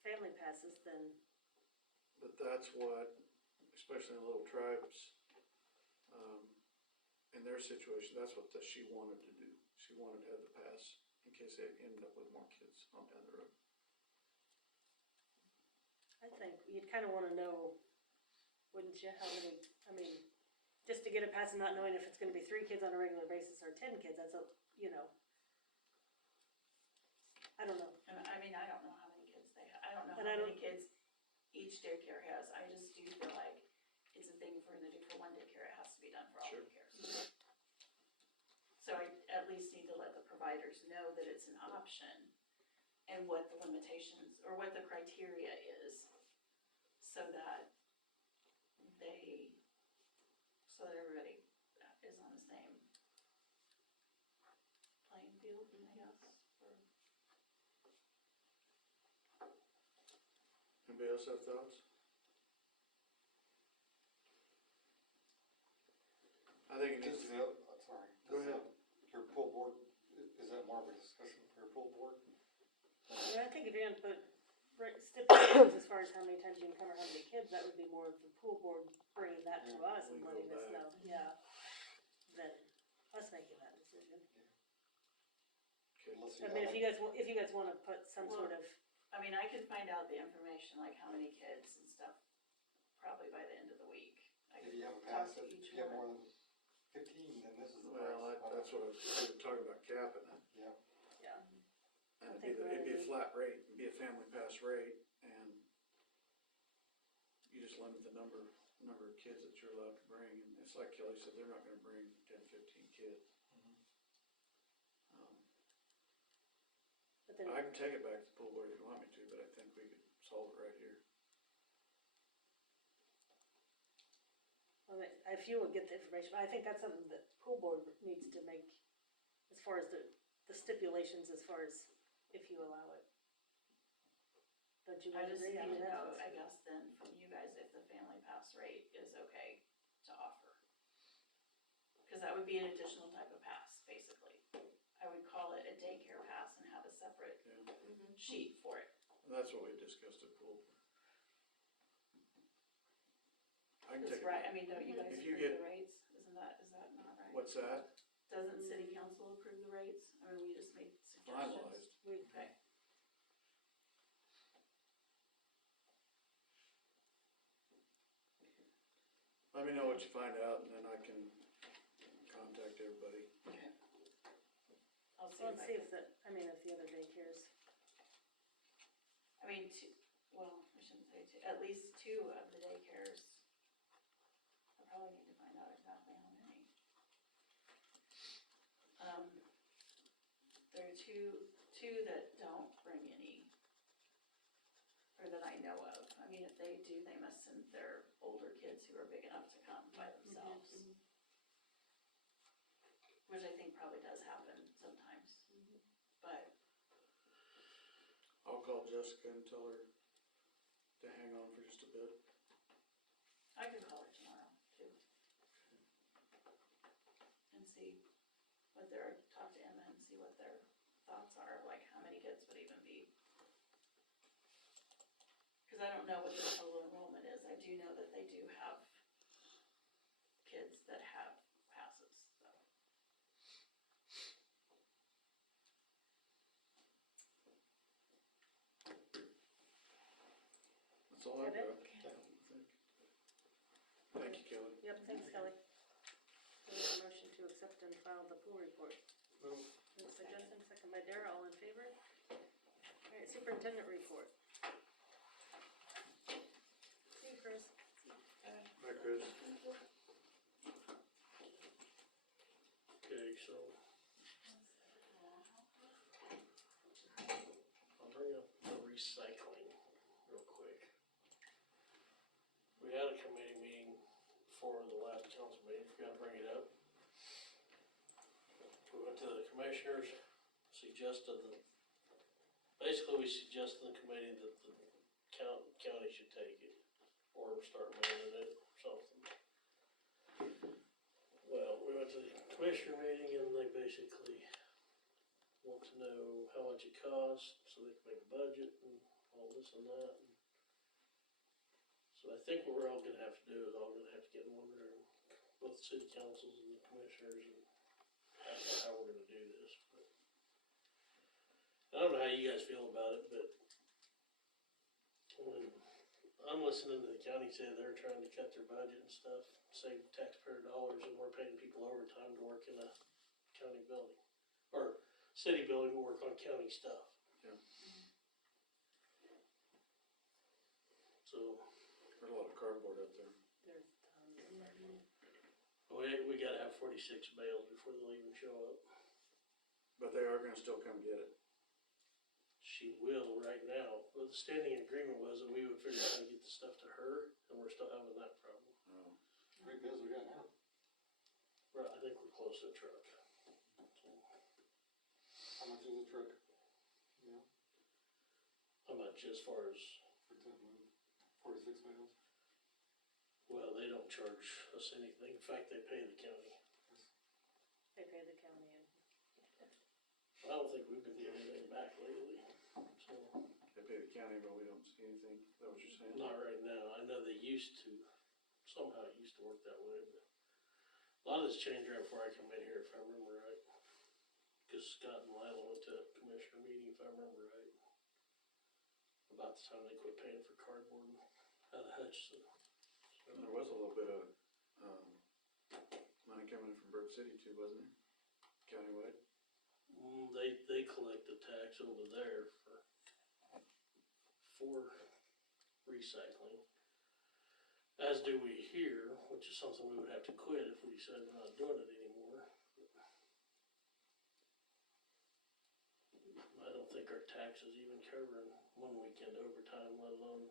family passes, then But that's what, especially in Little Tribes, in their situation, that's what she wanted to do. She wanted to have the pass in case they ended up with more kids on down the road. I think you'd kind of want to know, wouldn't you, how many, I mean, just to get a pass and not knowing if it's going to be 3 kids on a regular basis or 10 kids, that's a, you know. I don't know. And I mean, I don't know how many kids they have, I don't know And how I many kids each daycare has, I just do feel like it's a thing if we're gonna do for one daycare, it has to be done for all Sure. daycares. So I at least need to let the providers know that it's an option and what the limitations, or what the criteria is, so that everybody is on the same playing field, I guess, or. Anybody else have thoughts? I think it needs Just to be, sorry. Go Does, ahead. Your pool board, is that more of a discussion for your pool board? Yeah, I think if you're going to put stipulations as far as how many times you can come or how many kids, that would be more of the pool board bringing that to us and We go letting us back. know, yeah, than us making that decision. okay, Unless I mean, have if you guys wanna put some sort of, I mean, I can find out the information, like how many kids and stuff, probably by the end of the week. I If can you have a talk pass, to if each you get one. more than 15, then this is the well, price. that's what we were talking about, capping it. Yeah. yeah, And I it'd think be a we're flat rate, it'd be a family pass rate, and you just limit the number of kids that you're allowed to bring, and it's like Kelly said, they're not gonna bring 10, 15 kids. but then, I can take it back to the pool board if you want me to, but I think we could solve it right here. Well, if you would get the information, but I think that's something that pool board needs to make, as far as the stipulations, as far as if you allow it. Don't you I guys just agree? need I mean, to know, that's- I guess, then from you guys if the family pass rate is okay to offer. Cause that would be an additional type of pass, basically. I would call it a daycare pass and have a separate Yeah, sheet for it. and that's what we discussed at pool. I can That's take, right, I mean, don't you guys If you approve get- the rates? Is that not right? what's that? Doesn't city council approve the rates? I mean, we just make suggestions. Finalized. Okay. Let me know what you find out and then I can contact everybody. I'll see Well, if and I see can, if the, I mean, if the other daycares, I mean, well, I shouldn't say two, at least two of the daycares. I probably need to find out exactly how many. There are two that don't bring any, or that I know of. I mean, if they do, they must send their older kids who are big enough to come by themselves. Which I think probably does happen sometimes, but I'll call Jessica and tell her to hang on for just a bit. I can call her tomorrow too. And see what their, talk to Emma and see what their thoughts are, like how many kids would even be. Cause I don't know what the total enrollment is, I do know that they do have kids that have passes, so. That's all I've That got, it? I think. Thank you, Kelly. yep, thanks Kelly. Do we have a motion to accept and file the pool report? Move. Moved by Justin, second by Dara, all in favor? Alright, superintendent report. See you, Chris. Bye, Chris. Okay, so. I'll bring up the recycling real quick. We had a committee meeting before the last council meeting, forgot to bring it up. We went to the commissioners, basically we suggested to the committee that the county should take it, or start manning it, or something. Well, we went to the commissioner meeting and they basically want to know how much it costs, so they can make a budget and all this and that. So I think what we're all gonna have to do is all gonna have to get in one room, both city councils and the commissioners, and ask how we're gonna do this, but. I don't know how you guys feel about it, but when I'm listening to the county say they're trying to cut their budget and stuff, save taxpayer dollars, and we're paying people overtime to work in a county building, or city building to work on county stuff. Yeah. So, There's a lot of cardboard out there. There's tons. we gotta have 46 bales before they'll even show up. But they are gonna still come get it. She will right now, but the standing agreement was that we would figure out how to get the stuff to her, and we're still having that problem. Oh. Three bids we got now. Right, I think we're close to a truck. How much is a truck? Yeah, How much as far as, for 46 bales. well, they don't charge us anything, in fact, they pay the county. They pay the county and. I don't think we've been getting anything back lately, so, They pay the county, but we don't see anything. Is that what you're saying? not right now. I know they used to, somehow it used to work that way, but a lot of this changed right before I come in here, if I remember right. Cause Scott and Lila went to a commissioner meeting, if I remember right. About the time they quit paying for cardboard out of Hutchinson. And there was a little bit of, money coming from Bird City too, wasn't there? Countywide? They collect the tax over there for recycling. As do we here, which is something we would have to quit if we decide we're not doing it anymore. I don't think our taxes even covering one weekend overtime, let alone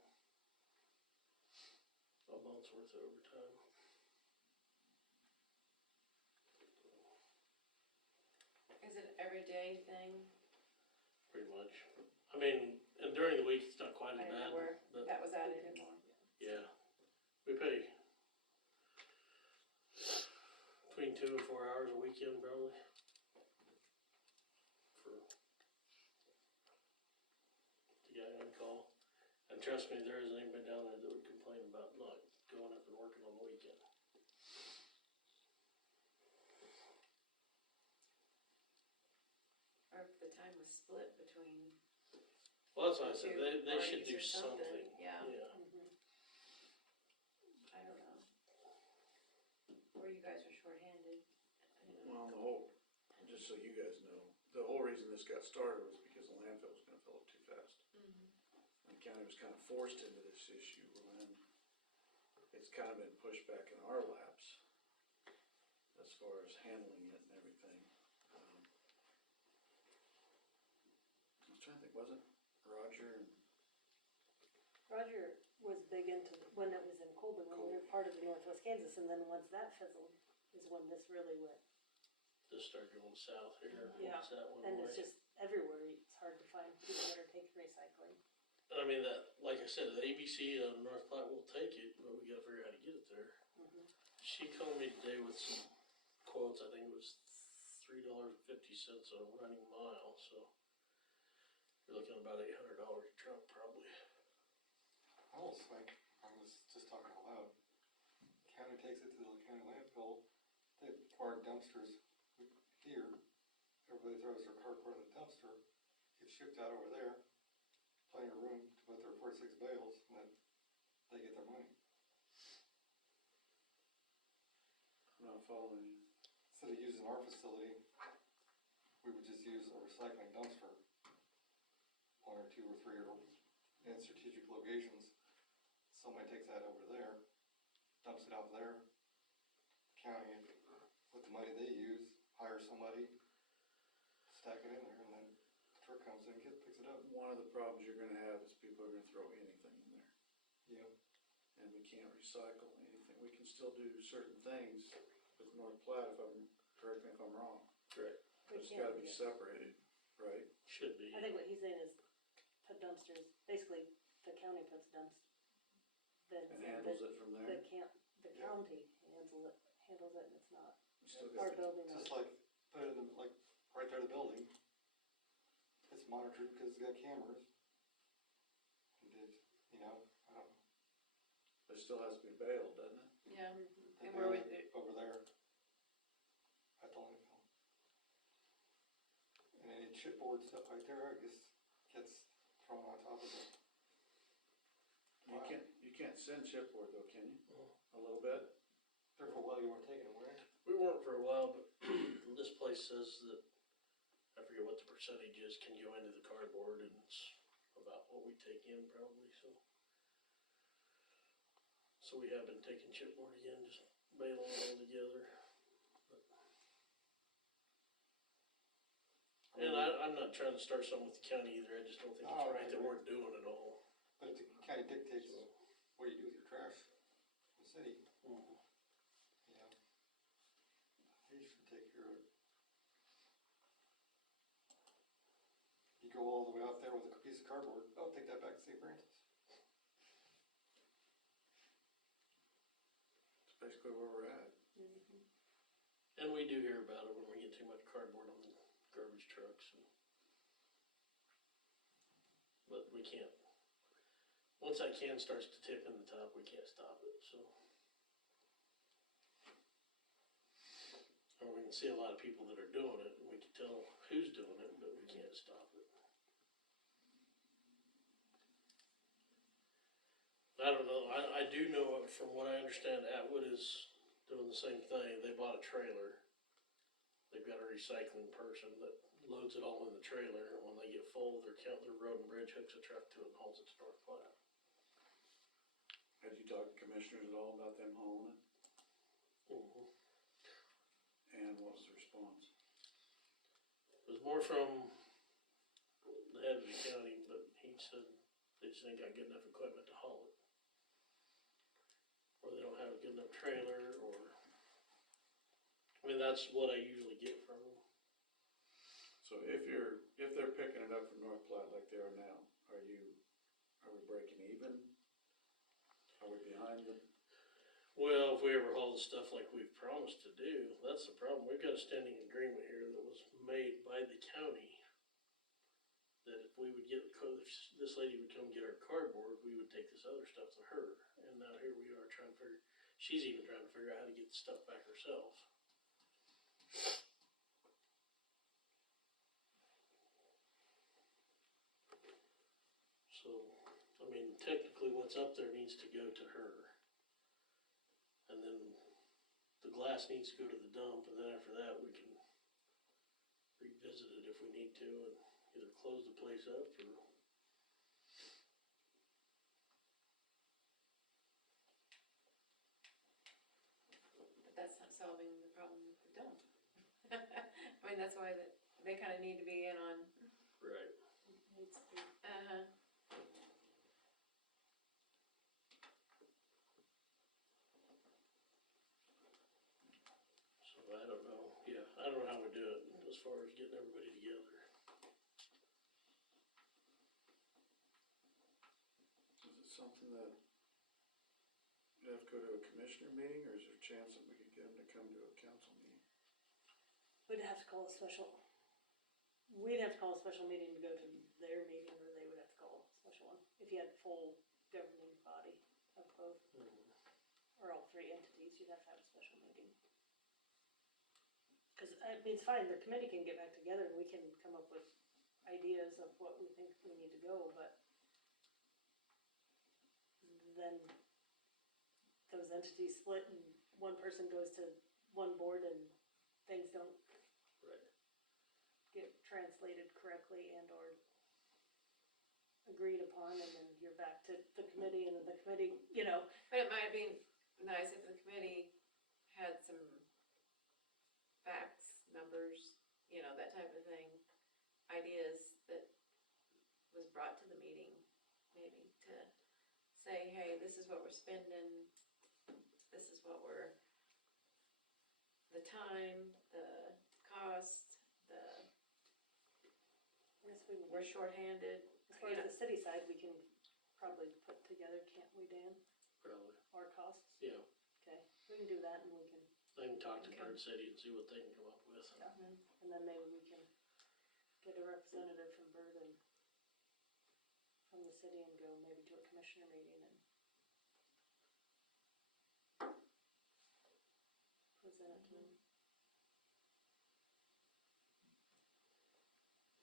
a month's worth of overtime. everyday thing? pretty much. I mean, and during the week, it's not quite I as don't bad, know where but, that was added anymore. yeah. We pay between 2 and 4 hours a weekend probably. For the guy on call. And trust me, there isn't anybody down there that would complain about not going up and working on the weekend. Or if the time was split between Well, that's what I said, two they should parties do or something, something, yeah. yeah. I don't know. Or you guys are shorthanded. I don't know. Well, the whole, just so you guys know, the whole reason this got started was because the landfill was gonna fill up too fast. And the county was kind of forced into this issue when it's kind of been pushed back in our laps as far as handling it and everything. I was trying to think, wasn't Roger and Roger was big into, when it was in Colby, when we were part of the Northwest Kansas, and then once that fizzled, is when this really went. Just start going south here, Yeah. once that one And way. it's just everywhere, it's hard to find people that are taking recycling. I mean, that, like I said, the ABC on North Platte will take it, but we gotta figure out how to get it there. She called me today with some quotes, I think it was $3.50 a running mile, so you're looking at about $800 a truck probably. I almost think, I was just talking out loud, county takes it to the county landfill, they park dumpsters here, everybody throws their cardboard in the dumpster, gets shipped out over there, plenty of room to put their 46 bales, and then they get their money. I'm not following you. Instead of using our facility, we would just use a recycling dumpster, 1 or 2 or 3 or in strategic locations. Somebody takes that over there, dumps it out there, county, with the money they use, hire somebody, stack it in there, and then the truck comes in, picks it up. One of the problems you're gonna have is people are gonna throw anything in there. Yeah. And we can't recycle anything. We can still do certain things with North Platte, correct me if I'm wrong. Correct. But it's gotta be separated, right? Should be. I think what he's saying is put dumpsters, basically, the county puts dumpsters. And handles it from there. The county handles it, and it's not You still our got to, building. Just like, put it in the, like, right there in the building, it's monitored because it's got cameras. And it, you know, it still has to be bailed, doesn't it? Yeah. they And where bail would it over there at the landfill. And any chipboard stuff right there, I guess, gets thrown on top of it. You can't send chipboard though, can you? A little bit? There for a while you weren't taking them, were you? We weren't for a while, but this place says that, I forget what the percentage is, can go into the cardboard, and it's about what we take in probably, so. So we have been taking chipboard again, just bailing it all together. And I'm not trying to start something with the county either, I just don't think it's right that we're doing it all. But if the county dictates what you do with your trash in the city, you know, they should take care of it. You go all the way out there with a piece of cardboard, oh, take that back to St. Francis. That's basically where we're at. And we do hear about it when we get too much cardboard on the garbage trucks. But we can't. Once that can starts to tip in the top, we can't stop it, so. Or we can see a lot of people that are doing it, and we can tell who's doing it, but we can't stop it. I don't know, I do know, from what I understand, Atwood is doing the same thing. They bought a trailer. They've got a recycling person that loads it all in the trailer, and when they get full, their road and bridge hooks a truck to it and hauls it to North Platte. Had you talked to commissioners at all about them hauling it? And what was the response? It was more from the head of the county, but he said they just ain't got good enough equipment to haul it. Or they don't have a good enough trailer, or, I mean, that's what I usually get from them. So if they're picking it up from North Platte like they are now, are we breaking even? Are we behind them? Well, if we ever haul the stuff like we've promised to do, that's the problem. We've got a standing agreement here that was made by the county. That if we would get, if this lady would come get our cardboard, we would take this other stuff to her. And now here we are trying to figure, she's even trying to figure out how to get the stuff back herself. So, I mean, technically what's up there needs to go to her. And then the glass needs to go to the dump, and then after that, we can revisit it if we need to, and either close the place up or. But that's not solving the problem with the dump. I mean, that's why they kinda need to be in on. Right. Uh-huh. So I don't know, yeah, I don't know how we do it as far as getting everybody together. Is it something that you have to go to a commissioner meeting, or is there a chance that we could get them to come to a council meeting? We'd have to call a special, we'd have to call a special meeting to go to their meeting, or they would have to call a special one. If you had full governing body of both, or all three entities, you'd have to have a special meeting. Cause I mean, it's fine, the committee can get back together and we can come up with ideas of what we think we need to go, but then those entities split and one person goes to one board and things don't Right. get translated correctly and or agreed upon, and then you're back to the committee, and then the committee, you know. But it might be nice if the committee had some facts, numbers, you know, that type of thing, ideas that was brought to the meeting, maybe to say, hey, this is what we're spending, this is what the time, the cost, we're shorthanded. As far as the city side, we can probably put together, can't we, Dan, Probably, our costs? yeah. Okay, we can do that, and we can, I can talk to Okay. Bird City and see what they can come up with. and then maybe we can get a representative from Bird and from the city and go maybe to a commissioner meeting and present it to them.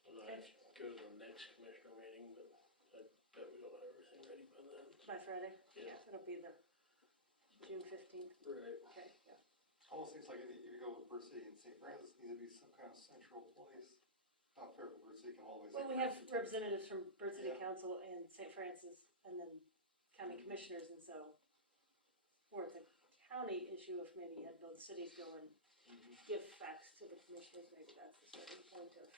And I go to the next commissioner meeting, but I bet we don't have everything ready by then. By Friday? Yeah. It'll be the June 15th. Right. Okay, yeah. Almost seems like if you go with Bird City and St. Francis, it needs to be some kind of central place. Not fair for Bird City, can always. Well, we have representatives from Bird City Yeah. Council and St. Francis, and then county commissioners, and so, or it's a county issue, if maybe you had both cities go and give facts to the commissioners, maybe that's the starting point of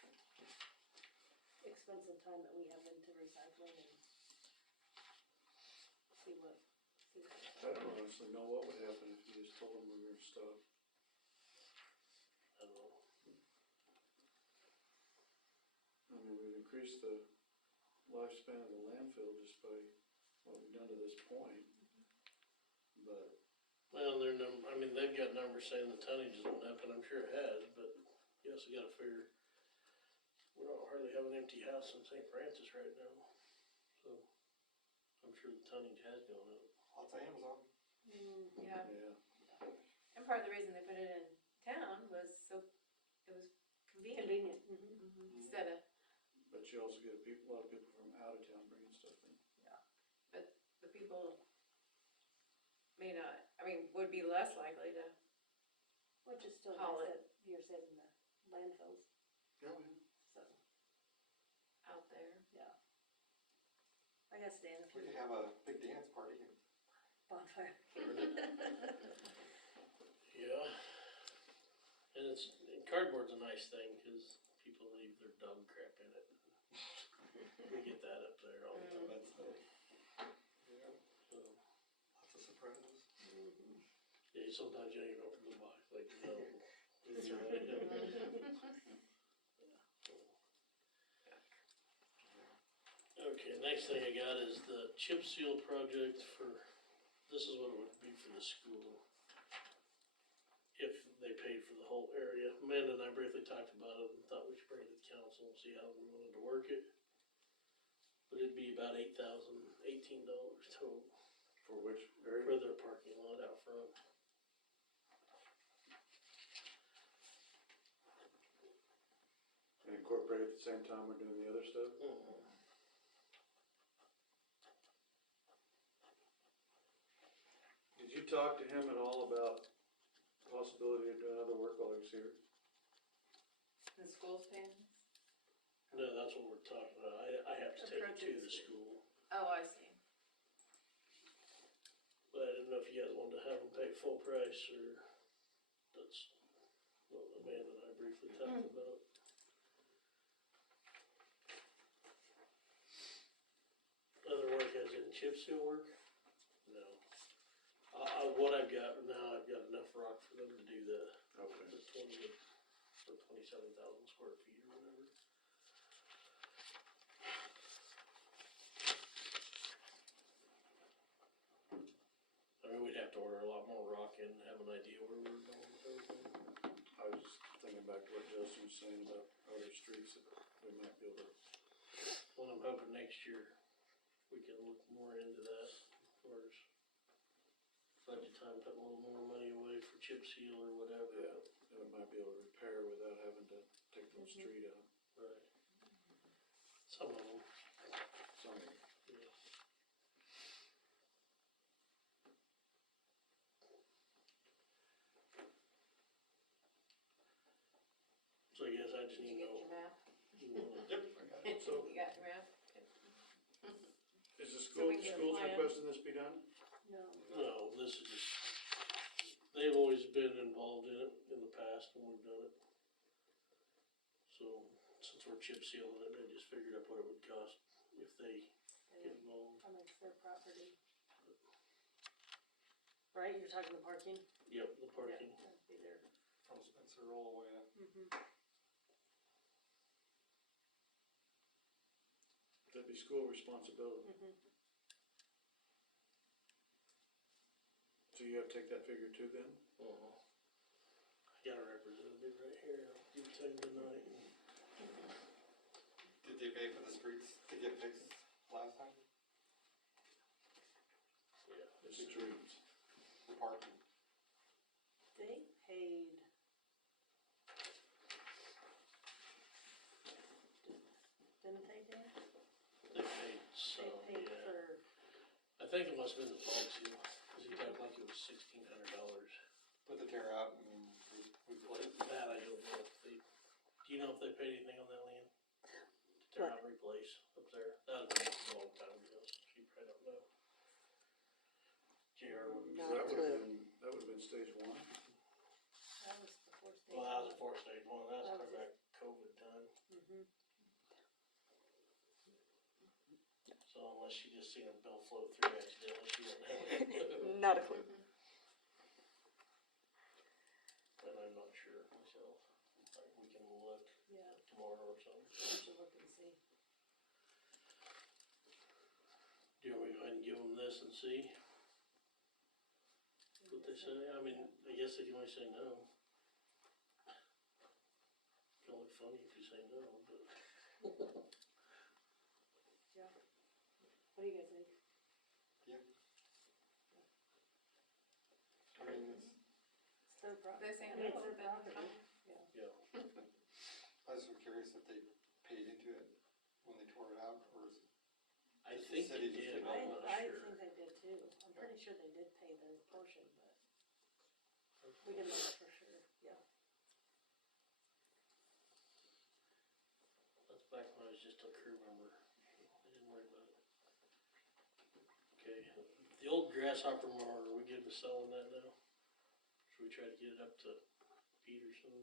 expense and time that we have into recycling and see what. I don't honestly know what would happen if you just told them we were gonna stop. I don't know. I mean, we've increased the lifespan of the landfill just by what we've done to this point. But, Well, I mean, they've got numbers saying the tonnage is going up, and I'm sure it has, but you also gotta figure, we don't hardly have an empty house in St. Francis right now, so I'm sure the tonnage has gone up. Lots of Amazon. Yeah, yeah, and part of the reason they put it in town was so it was convenient. Convenient. Instead of, but you also get a lot of people from out of town bringing stuff in. but the people may not, I mean, would be less likely to, Which is still Haul nice it. that you're saving the landfills, Yeah. so, out there. yeah. I guess, Dan, if We you could have a big dance party and bonfire. Yeah, and cardboard's a nice thing, cause people leave their dog crap in it. We get that up there all the time, that's, yeah, so, lots of surprises. yeah, sometimes you don't even open the box, like, no. It's right. next thing I got is the chip seal project for, this is what it would be for the school. If they paid for the whole area. Amanda and I briefly talked about it and thought we should bring it to the council and see how we wanted to work it. But it'd be about $18 total For which area? for their parking lot out front. And incorporate at the same time we're doing the other stuff? Did you talk to him at all about possibility of doing other work while he was here? The school's paying? No, that's what we're talking about. I have to take it to the school. Oh, I see. But I didn't know if you guys wanted to have them pay full price or that's what Amanda and I briefly talked about. Other work as in chip seal work? No. What I've got now, I've got enough rock for them to do the 20 or 27,000 square feet or whatever. I mean, we'd have to order a lot more rock and have an idea where we're going with everything. I was just thinking back to what Justin was saying about other streets that we might be able to. Well, I'm hoping next year we can look more into that as far as budget time, put a little more money away for chip seal or whatever. Yeah, that we might be able to repair without having to take the street out. Right. Some of them. Some, Yeah. So I guess I just Did need you to get know. your map? You wanna- Yep, I got it. So- You got your map? is the So we can get a school's plan. requesting this be done? No. No, this is just, they've always been involved in it in the past when we've done it. So, since we're chip sealing it, I just figured up what it would cost if they get involved. I mean, it's their property. Right, you're talking the parking? Yep, the parking. Yeah, that'd be there. From Spencer all the way up. That'd be school responsibility. So you have to take that figure too then? I got a representative right here, I'll give it to him tonight. Did they pay for the streets to get fixed last time? Yeah. The streets. The parking? They paid. Didn't they, Dan? They paid some, They paid yeah. for, I think it must've been the fog seal, cause he talked like it was $1,600. Put the tear out and replace. That I don't know if they, do you know if they paid anything on that land? To tear out and replace up there? That'd be a long time ago, so you probably don't know. JR would. Not That a would've clue. been, that would've been stage one. that was before stage. Well, that was before stage one, that was That probably was back COVID time, so unless she just seen a bill float through accidentally, she wouldn't have a clue. Not a clue. And I'm not sure myself, like, we can look Yeah, tomorrow or something. we should look and see. Do you want me to go ahead and give them this and see what they say? I mean, I guess they can only say no. It'll look funny if you say no, but. Yeah. What do you guys think? I mean, it's, It's their property. They say I mean, no, it's their then property. come. Yeah. I was so curious if they paid into it when they tore it out, or is it? I Just the think they city just did, did I'm not I sure. think they did too. I'm pretty sure they did pay their portion, but we can look for sure, yeah. That's back when I was just a crew member. I didn't worry about it. Okay, the old grasshopper mower, are we good with selling that now? Should we try to get it up to Peterson?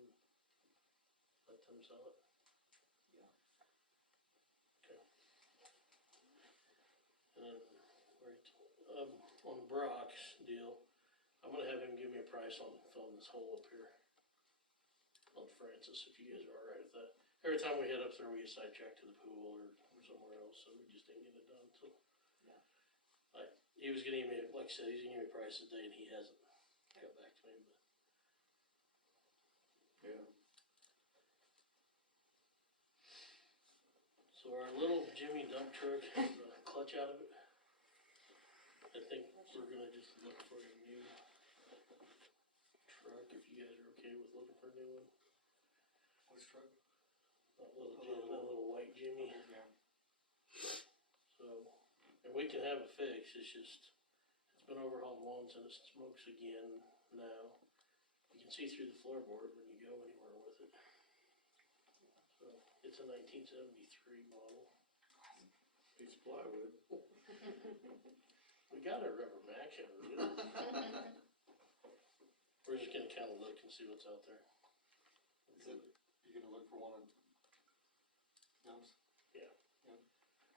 Let them sell it? Yeah. Okay. And, right, on Brock's deal, I'm gonna have him give me a price on filling this hole up here. On Francis, if you guys are alright with that. Every time we head up there, we get sidetracked to the pool or somewhere else, so we just didn't get it done. he was gonna give me, like I said, he's gonna give me a price today, and he hasn't got back to me, but. Yeah. So our little Jimmy dump truck has a clutch out of it. I think we're gonna just look for a new truck, if you guys are okay with looking for a new one. Which truck? That little white Jimmy. Yeah. So, and we can have it fixed, it's just, it's been overhauled once and it smokes again now. You can see through the floorboard when you go anywhere with it. So, it's a 1973 model. Piece of plywood. We got a rubber mat cover with it. We're just gonna kinda look and see what's out there. Is it, you gonna look for one of dumps? Yeah. Yeah.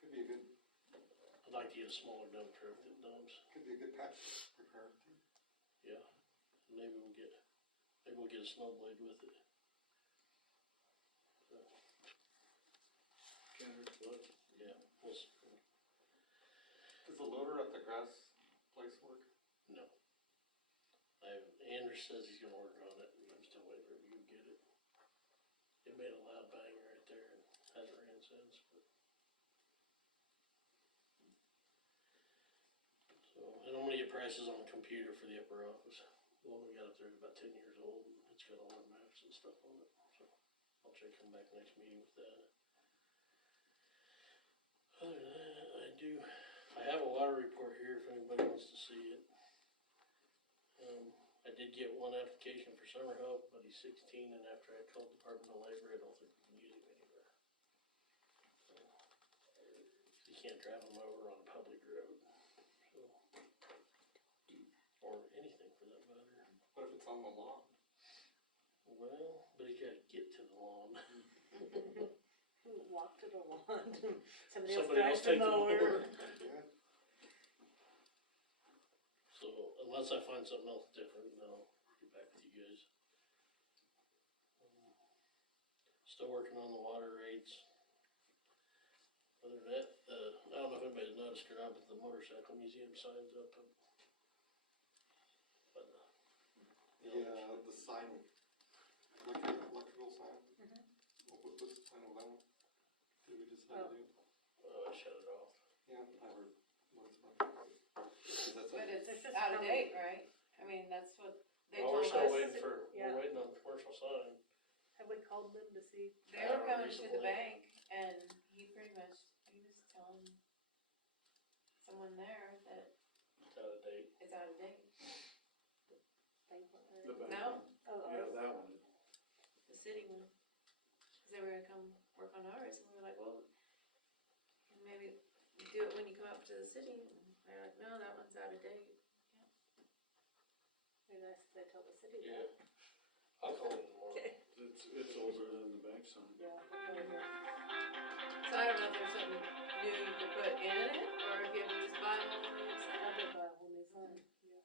Could be a good, I'd like to get a smaller dump truck that dumps. could be a good patch repair too. Yeah. Maybe we'll get a snow blade with it. So, Can't hurt to look. yeah, we'll see. Does the loader at the grass place work? No. Andrew says he's gonna work on it, and I'm still waiting for him to go get it. It made a loud bang right there and hasn't ran since, but. So, and I'm gonna get prices on a computer for the upper office. The one we got up there is about 10 years old, and it's got all our maps and stuff on it, so I'll try to come back next meeting with that. Other than that, I have a water report here if anybody wants to see it. I did get one application for summer help, but he's 16, and after I called Department of Labor, I don't think we can use him anywhere. So, you can't drive him over on a public road, so, or anything for that matter. What if it's on the lawn? Well, but he's gotta get to the lawn. Walk to the lawn. Somebody Somebody else else drives take the the mower. mower. Yeah. So, unless I find something else different, then I'll get back with you guys. Still working on the water rates. Other than that, I don't know if anybody's noticed or not, but the motorcycle museum signs up. Yeah, the sign, electrical sign. What's the sign of that one? Did we decide to do? I shut it off. Yeah, I heard what it's about. Is that But something? it's out of date, right? I mean, that's what they Well, told we're still us. waiting for, Yeah. we're waiting on the commercial sign. Have we called them to see? They were coming to Recently. the bank and he was telling someone there that It's out of date. it's out of date. The back No, one. Oh, Yeah, that one. the city one. Cause they were gonna come work on ours and we were like, well, maybe do it when you come up to the city. And they're like, no, that one's out of date. Maybe that's, they tell the city Yeah. that. I'll call him tomorrow. Okay. It's older than the bank sign. Yeah. whatever. So I don't know if there's something new you could put in it or if you have to just buy a whole new sign. I did buy a whole new sign. Yeah.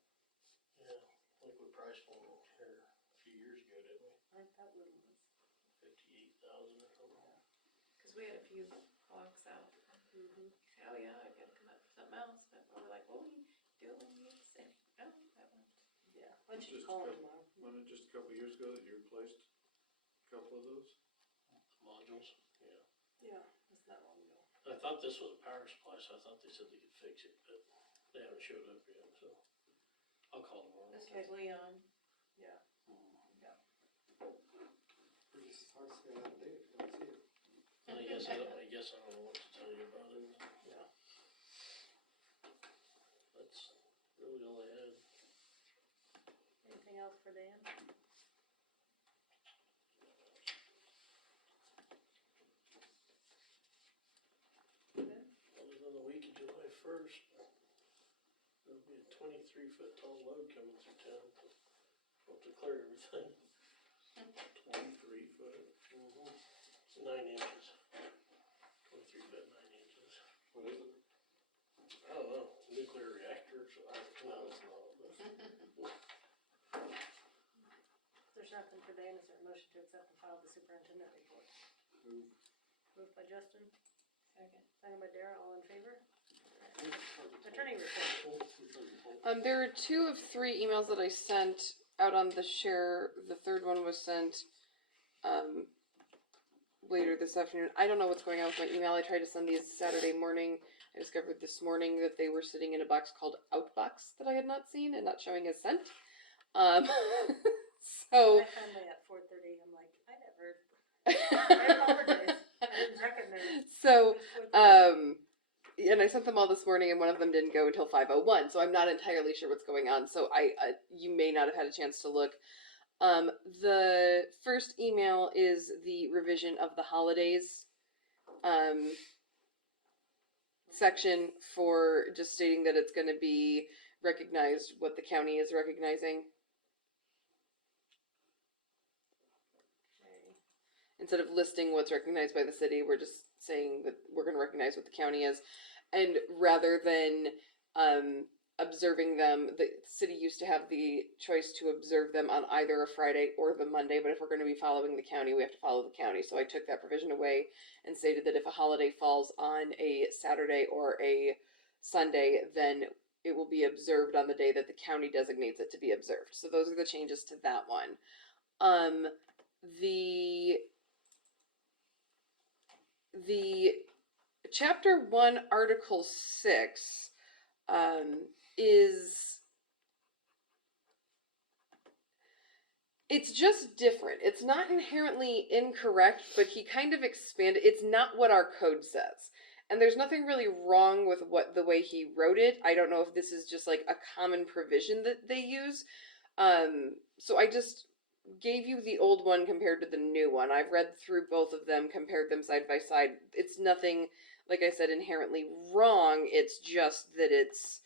Yeah, I think we priced one here a few years ago, didn't we? I think that little was. 58,000 or something. Cause we had a few blocks out. Oh yeah, I gotta come up with something else, but we're like, well, we do it when you get the city. Oh, that one. Yeah. Why don't you Just call a them couple- tomorrow? Wasn't it just a couple of years ago that you replaced a couple of those? Modules, yeah. Yeah, it's not long ago. I thought this was a power supply, so I thought they said they could fix it, but they haven't showed up yet, so I'll call tomorrow. This was Leon. Yeah. Pretty hard to say out of date if you don't see it. I guess I don't know what to tell you about it. Yeah. That's really all I had. Anything else for Dan? Other than the week of July 1st, there'll be a 23-foot tall load coming through town. We'll have to clear everything. 23 foot. It's 9 inches. 23 foot, 9 inches. What is it? I don't know, nuclear reactor, so no, it's not. But If there's nothing for Dan, is there a motion to accept and file the superintendent report? Move. Moved by Justin, Second. second by Dara, all in favor? Attorney report. There are 2 of 3 emails that I sent out on the share. The third one was sent later this afternoon. I don't know what's going on with my email. I tried to send these Saturday morning. I discovered this morning that they were sitting in a box called Outbox that I had not seen and not showing as sent. So I finally at 4:30, I'm like, I apologize. I didn't check it there. So, and I sent them all this morning, and one of them didn't go until 5:01. So I'm not entirely sure what's going on. So you may not have had a chance to look. The first email is the revision of the holidays section for just stating that it's going to be recognized what the county is recognizing. Instead of listing what's recognized by the city, we're just saying that we're going to recognize what the county is. And rather than observing them, the city used to have the choice to observe them on either a Friday or the Monday, but if we're going to be following the county, we have to follow the county. So I took that provision away and stated that if a holiday falls on a Saturday or a Sunday, then it will be observed on the day that the county designates it to be observed. So those are the changes to that one. The Chapter 1, Article 6 it's just different. It's not inherently incorrect, but he kind of expanded. It's not what our code says. And there's nothing really wrong with the way he wrote it. I don't know if this is just like a common provision that they use. So I just gave you the old one compared to the new one. I've read through both of them, compared them side by side. It's nothing, like I said, inherently wrong. It's just that it's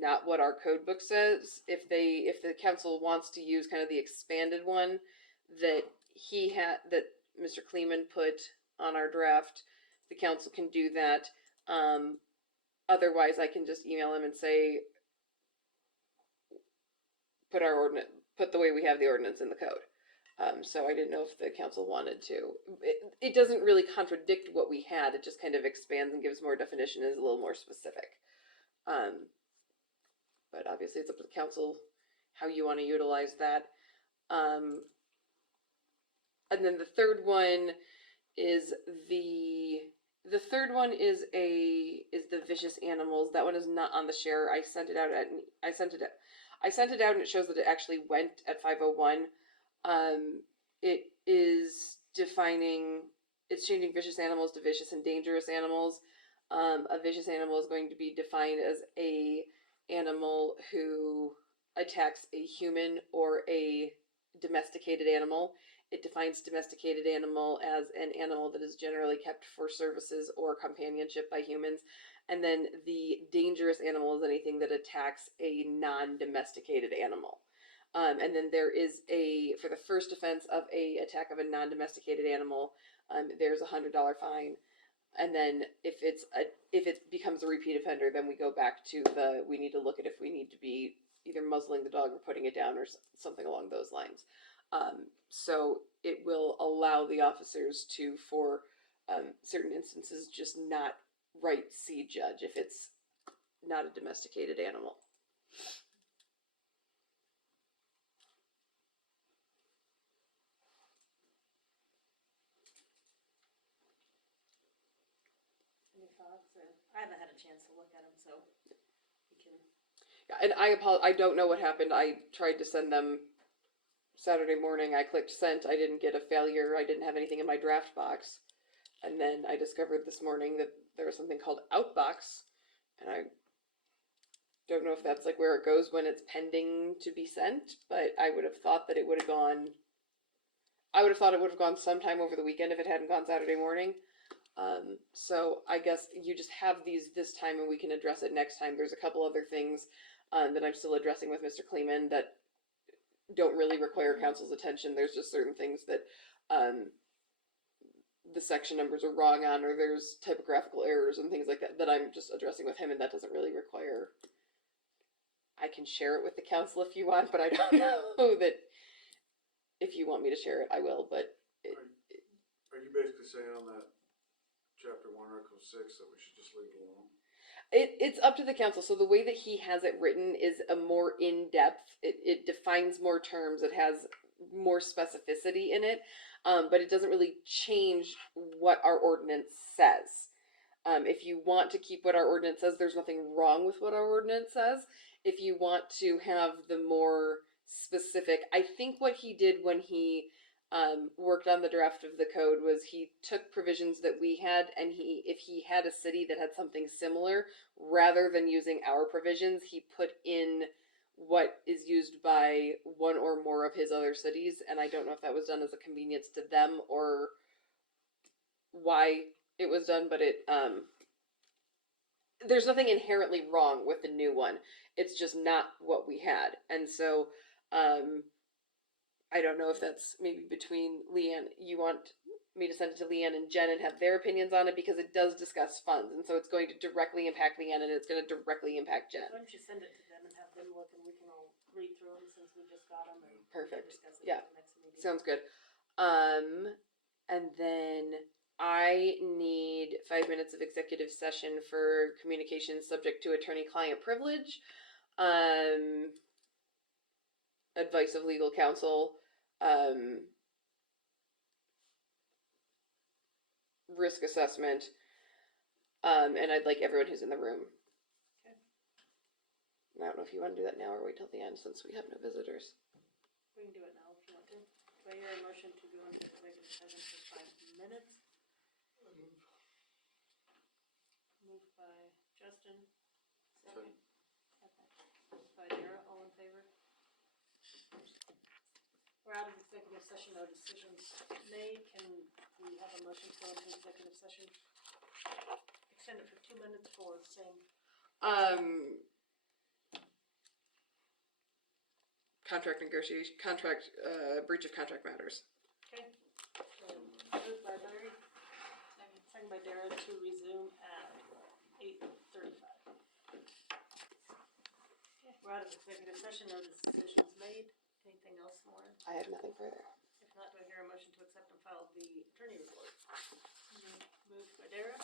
not what our code book says. If the council wants to use kind of the expanded one that that Mr. Kleeman put on our draft, the council can do that. Otherwise, I can just email him and say, put the way we have the ordinance in the code. So I didn't know if the council wanted to. It doesn't really contradict what we had. It just kind of expands and gives more definition, is a little more specific. But obviously it's up to the council how you want to utilize that. And then the third one is the vicious animals. That one is not on the share. I sent it out and it shows that it actually went at 5:01. It is it's changing vicious animals to vicious and dangerous animals. A vicious animal is going to be defined as a animal who attacks a human or a domesticated animal. It defines domesticated animal as an animal that is generally kept for services or companionship by humans. And then the dangerous animal is anything that attacks a non-domesticated animal. And then there is for the first offense of a attack of a non-domesticated animal, there's a $100 fine. And then if it becomes a repeat offender, then we go back to we need to look at if we need to be either muzzling the dog or putting it down or something along those lines. So it will allow the officers to, for certain instances, just not write C judge if it's not a domesticated animal. Any thoughts? I haven't had a chance to look at them, so you can. Yeah, and I don't know what happened. I tried to send them Saturday morning. I clicked sent. I didn't get a failure. I didn't have anything in my draft box. And then I discovered this morning that there was something called Outbox, and I don't know if that's like where it goes when it's pending to be sent, but I would have thought that it would have gone. I would have thought it would have gone sometime over the weekend if it hadn't gone Saturday morning. So I guess you just have these this time and we can address it next time. There's a couple other things that I'm still addressing with Mr. Kleeman that don't really require council's attention. There's just certain things that the section numbers are wrong on, or there's typographical errors and things like that I'm just addressing with him, and that doesn't really require. I can share it with the council if you want, but I don't know that if you want me to share it, I will, but Are you basically saying on that Chapter 1, Article 6 that we should just leave it alone? It's up to the council. So the way that he has it written is a more in-depth, it defines more terms, it has more specificity in it, but it doesn't really change what our ordinance says. If you want to keep what our ordinance says, there's nothing wrong with what our ordinance says. If you want to have the more specific, I think what he did when he worked on the draft of the code was he took provisions that we had, and if he had a city that had something similar, rather than using our provisions, he put in what is used by one or more of his other cities. And I don't know if that was done as a convenience to them or why it was done, but there's nothing inherently wrong with the new one. It's just not what we had. And so I don't know if that's maybe between Leanne, you want me to send it to Leanne and Jen and have their opinions on it, because it does discuss funds, and so it's going to directly impact Leanne and it's going to directly impact Jen. Why don't you send it to them and have them look, and we can all read through them since we just got them, and we can Perfect. discuss it Yeah. at the next meeting. Sounds good. And then I need 5 minutes of executive session for communications subject to attorney-client privilege, advice of legal counsel, risk assessment, and I'd like everyone who's in the room. Okay. I don't know if you want to do that now or wait till the end since we have no visitors. We can do it now if you want to. Do I hear a motion to go into executive session for 5 minutes? Moved by Justin. Second. By Dara, all in favor? We're out of executive session, no decisions made. Can we have a motion to go into executive session? Extend it for 2 minutes for the same. Contract negotiation, breach of contract matters. Okay. Moved by Larry. Second by Dara to resume at 8:35. Okay, we're out of executive session, no decisions made. Anything else more? I have nothing further. If not, do I hear a motion to accept and file the attorney report? Moved by Dara.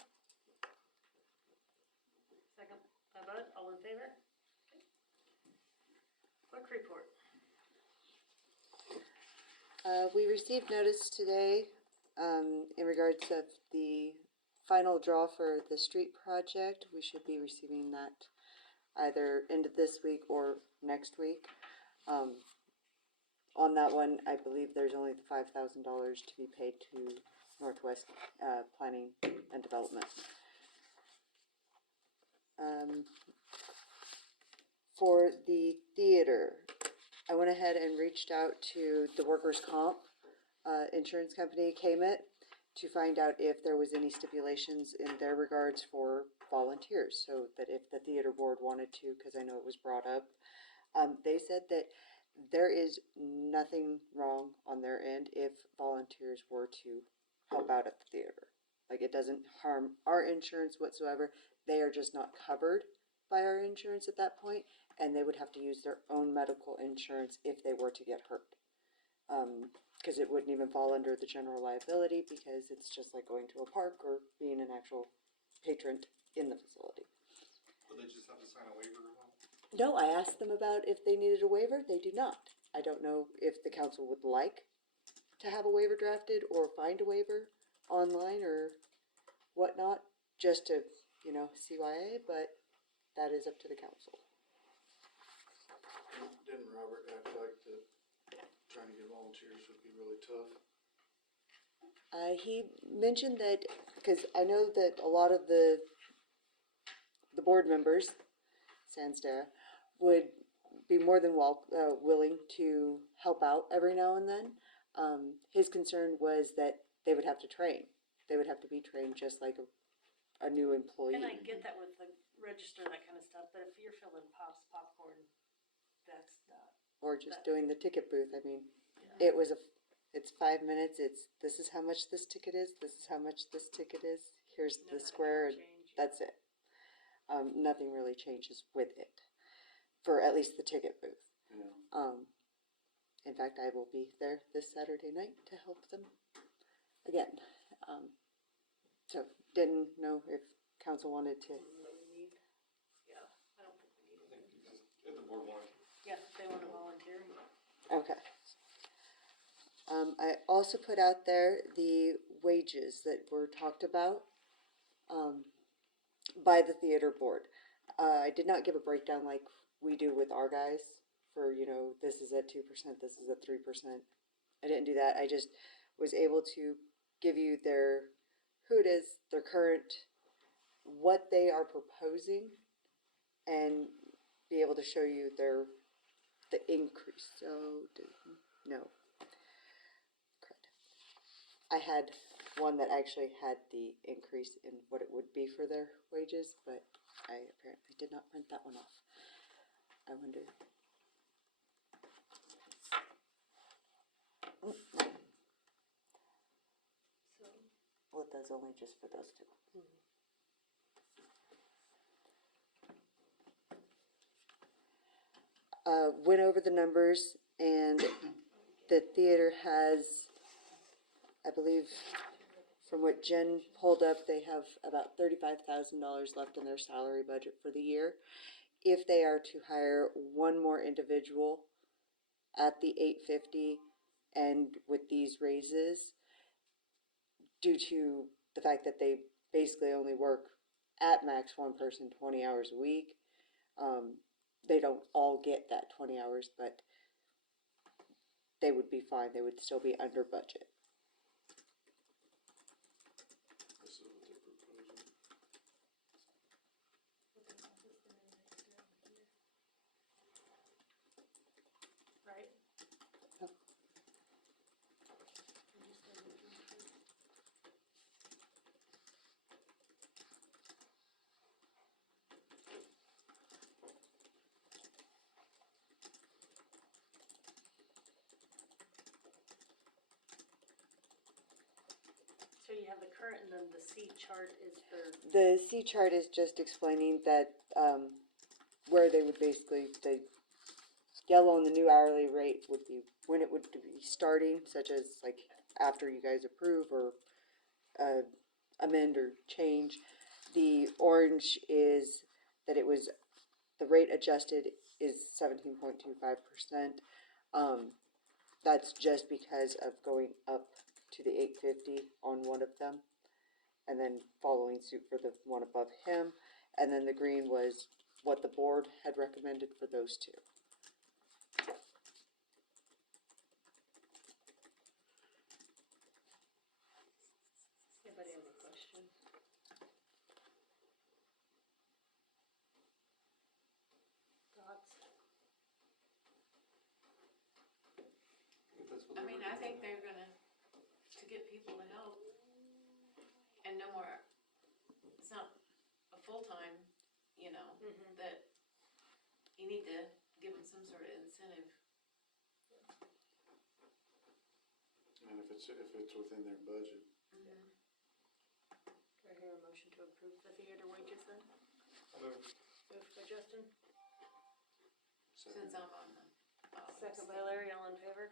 Second by Bud, all in favor? Okay. Clerk report. We received notice today, in regards of the final draw for the street project. We should be receiving that either end of this week or next week. On that one, I believe there's only $5,000 to be paid to Northwest, Planning and Development. For the theater, I went ahead and reached out to the workers' comp insurance company, KMIT, to find out if there was any stipulations in their regards for volunteers, so that if the theater board wanted to, because I know it was brought up, they said that there is nothing wrong on their end if volunteers were to help out at the theater. Like, it doesn't harm our insurance whatsoever. They are just not covered by our insurance at that point, and they would have to use their own medical insurance if they were to get hurt. Because it wouldn't even fall under the general liability, because it's just like going to a park or being an actual patron in the facility. Would they just have to sign a waiver or not? No, I asked them about if they needed a waiver. They do not. I don't know if the council would like to have a waiver drafted or find a waiver online or whatnot, just to, CYA, but that is up to the council. Didn't Robert act like that trying to get volunteers would be really tough? He mentioned that, because I know that a lot of the board members, Sansdara, would be more than willing to help out every now and then. His concern was that they would have to train. They would have to be trained just like a new employee. And I get that with the register, that kind of stuff, but if you're filling popcorn, that's not. Or just doing the ticket booth. I mean, Yeah. it's 5 minutes. This is how much this ticket is. This is how much this ticket is. Here's the square, and that's it. Nothing really changes with it, for at least the ticket booth. Yeah. In fact, I will be there this Saturday night to help them again. So didn't know if council wanted to. Yeah, if they wanna volunteer. Okay. I also put out there the wages that were talked about, by the theater board. I did not give a breakdown like we do with our guys for, you know, this is at 2%, this is at 3%. I didn't do that. I just was able to give you their, who it is, their current, what they are proposing, and be able to show you the increase. So, no. Correct. I had one that actually had the increase in what it would be for their wages, but I apparently did not print that one off. I wonder. No. Well, that's only just for those two. Went over the numbers, and the theater has, I believe, from what Jen pulled up, they have about $35,000 left in their salary budget for the year. If they are to hire one more individual at the $850, and with these raises, due to the fact that they basically only work at max one person 20 hours a week, they don't all get that 20 hours, but they would be fine. They would still be under budget. This is what they're proposing. Right? So you have the current and then the C chart is their, The C chart is just explaining that, where they would basically, the yellow and the new hourly rate would be when it would be starting, such as like after you guys approve or amend or change. The orange is that it was, the rate adjusted is 17.25%. That's just because of going up to the 850 on one of them, and then following suit for the one above him. And then the green was what the board had recommended for those two. anybody have a question? Thoughts? If that's what I they mean, were I think doing. they're gonna, to get people to help, and no more, it's not a full-time, you know, that you need to give them some sort of incentive. And if it's within their budget. Do I hear a motion to approve the theater wages then? Moved. Moved by Justin, Since I'm on the. second by Larry, all in favor?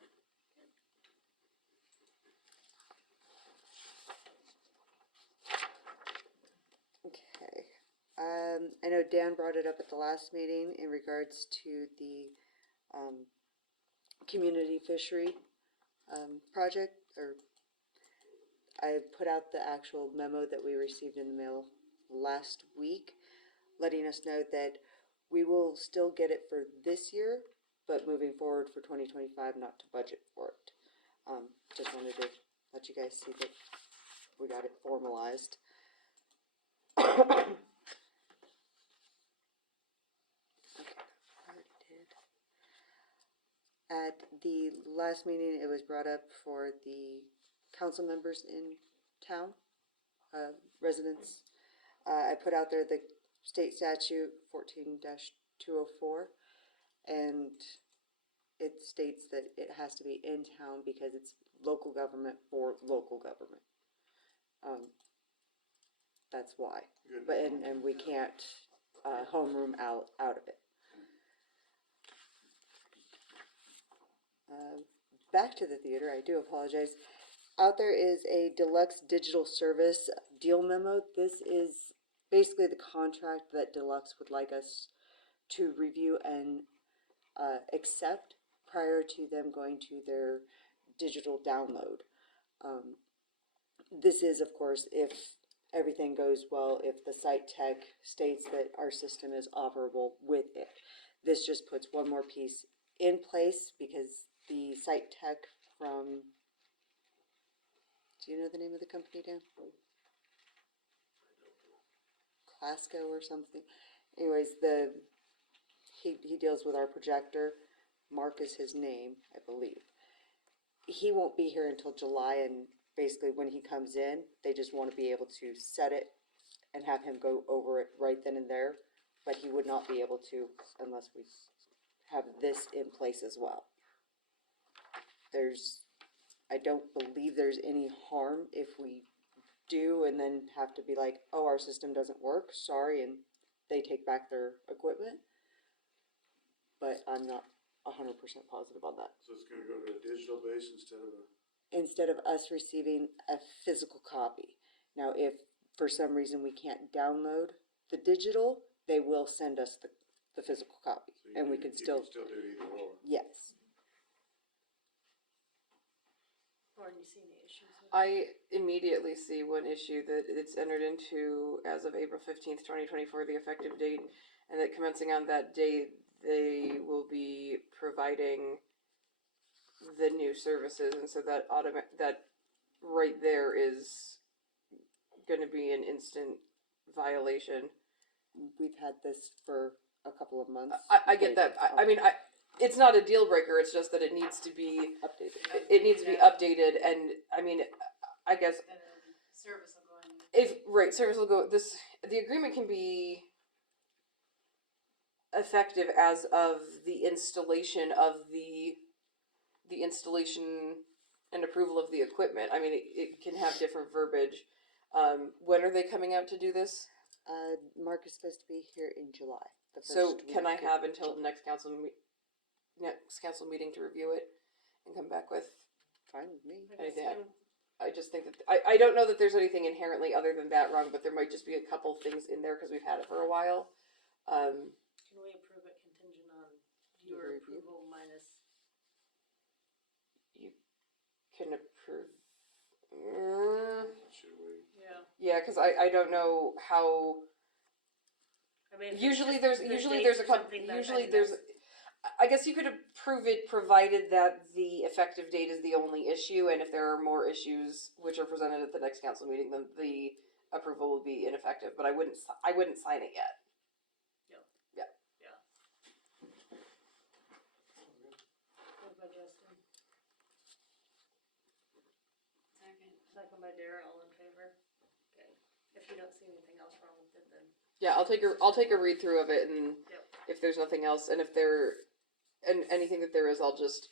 Okay. I know Dan brought it up at the last meeting in regards to the community fishery project, or I put out the actual memo that we received in the mail last week, letting us know that we will still get it for this year, but moving forward for 2025, not to budget for it. Just wanted to let you guys see that we got it formalized. At the last meeting, it was brought up for the council members in town, residents. I put out there the state statute 14-204, and it states that it has to be in town because it's local government for local government. That's why. Good. But, and we can't homeroom out of it. Back to the theater, I do apologize. Out there is a deluxe digital service deal memo. This is basically the contract that Deluxe would like us to review and accept prior to them going to their digital download. This is, of course, if everything goes well, if the site tech states that our system is operable with it. This just puts one more piece in place because the site tech from, do you know the name of the company, Dan? Clasco or something. Anyways, he deals with our projector. Mark is his name, I believe. He won't be here until July, and basically when he comes in, they just want to be able to set it and have him go over it right then and there. But he would not be able to unless we have this in place as well. I don't believe there's any harm if we do and then have to be like, oh, our system doesn't work, sorry, and they take back their equipment. But I'm not 100% positive on that. So it's gonna go to a digital base instead of us receiving a physical copy. Now, if for some reason we can't download the digital, they will send us the physical copy, so and we you can can still, still do either or. yes. Lauren, you see any issues with it? I immediately see one issue that it's entered into as of April 15th, 2024, the effective date, and that commencing on that date, they will be providing the new services, and so that that right there is gonna be an instant violation. We've had this for a couple of months. I get that. I mean, it's not a deal breaker. It's just that it needs to be updated. It needs to be updated, and I mean, I guess Service will go in. if service will go. The agreement can be effective as of the installation of the installation and approval of the equipment. I mean, it can have different verbiage. When are they coming out to do this? Mark is supposed to be here in July. So can I have until the next council meeting to review it and come back with fine with me? anything? I just think that I don't know that there's anything inherently other than that wrong, but there might just be a couple things in there because we've had it for a while. Can we approve it contingent on your review? approval minus? You can approve. Should we? Yeah. Yeah, because I don't know how. I mean, if it's Usually just there's the usually dates there's a or couple. something that- Usually I mean, there's. I guess you could approve it provided that the effective date is the only issue, and if there are more issues which are presented at the next council meeting, then the approval will be ineffective. But I wouldn't sign it yet. Moved by Justin, second by Dara, all in favor? Okay, if you don't see anything else wrong with it, then. Yeah, I'll take a read through of it, and Yep. if there's nothing else, and anything that there is, I'll just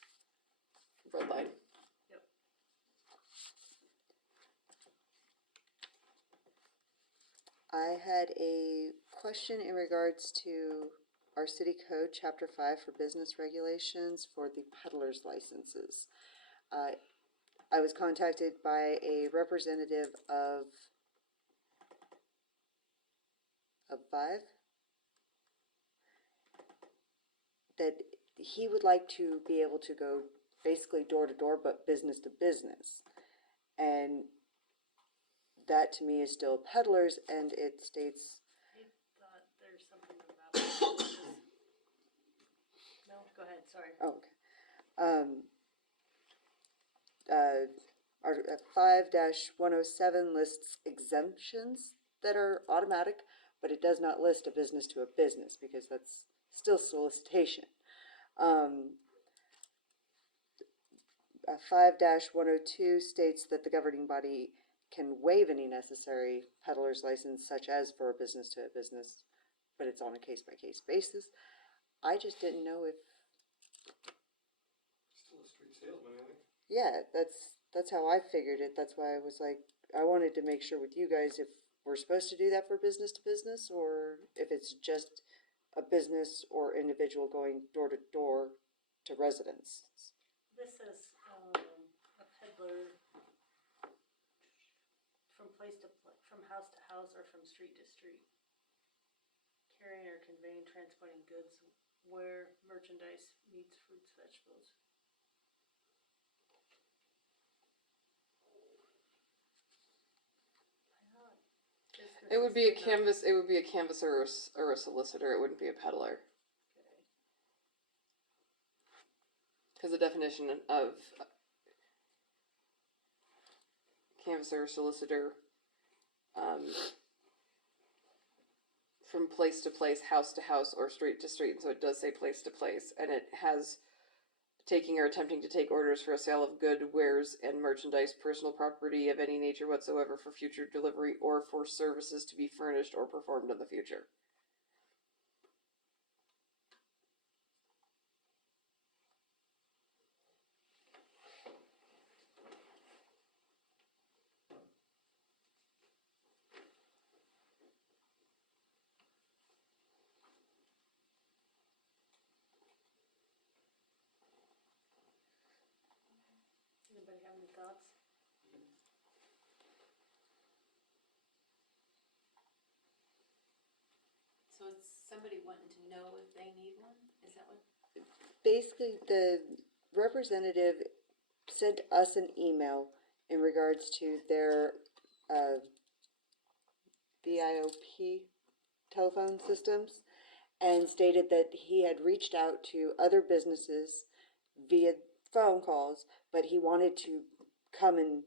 redline. I had a question in regards to our city code, chapter 5 for business regulations for the peddler's licenses. I was contacted by a representative of Vive that he would like to be able to go basically door to door, but business to business. And that to me is still peddlers, and it states. I thought there's something about. No, go ahead, sorry. Oh, okay. Our 5-107 lists exemptions that are automatic, but it does not list a business to a business because that's still solicitation. 5-102 states that the governing body can waive any necessary peddler's license, such as for a business to a business, but it's on a case-by-case basis. I just didn't know if. Still a street salesman, isn't he? Yeah, that's how I figured it. That's why I was like, I wanted to make sure with you guys if we're supposed to do that for business to business, or if it's just a business or individual going door to door to residents. This says, a peddler from house to house or from street to street. Carrying or conveying, transporting goods where merchandise meets fruits, vegetables. It would be a canvas. It would be a canvasser or a solicitor. It wouldn't be a peddler. Because the definition of canvasser, solicitor, from place to place, house to house, or street to street. And so it does say place to place, and it has taking or attempting to take orders for a sale of good, wares, and merchandise, personal property of any nature whatsoever for future delivery or for services to be furnished or performed in the future. Anybody have any thoughts? So it's somebody wanting to know if they need one? Is that what? Basically, the representative sent us an email in regards to their VIOP telephone systems and stated that he had reached out to other businesses via phone calls, but he wanted to come and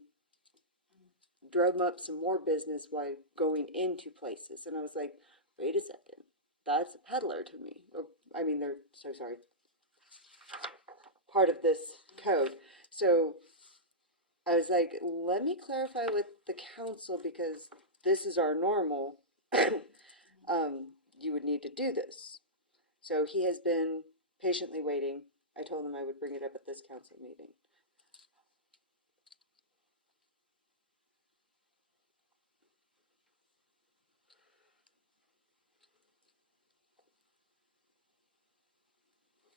drum up some more business while going into places. And I was like, wait a second, that's a peddler to me. Or, I mean, they're so sorry. Part of this code. So I was like, let me clarify with the council because this is our normal. You would need to do this. So he has been patiently waiting. I told him I would bring it up at this council meeting.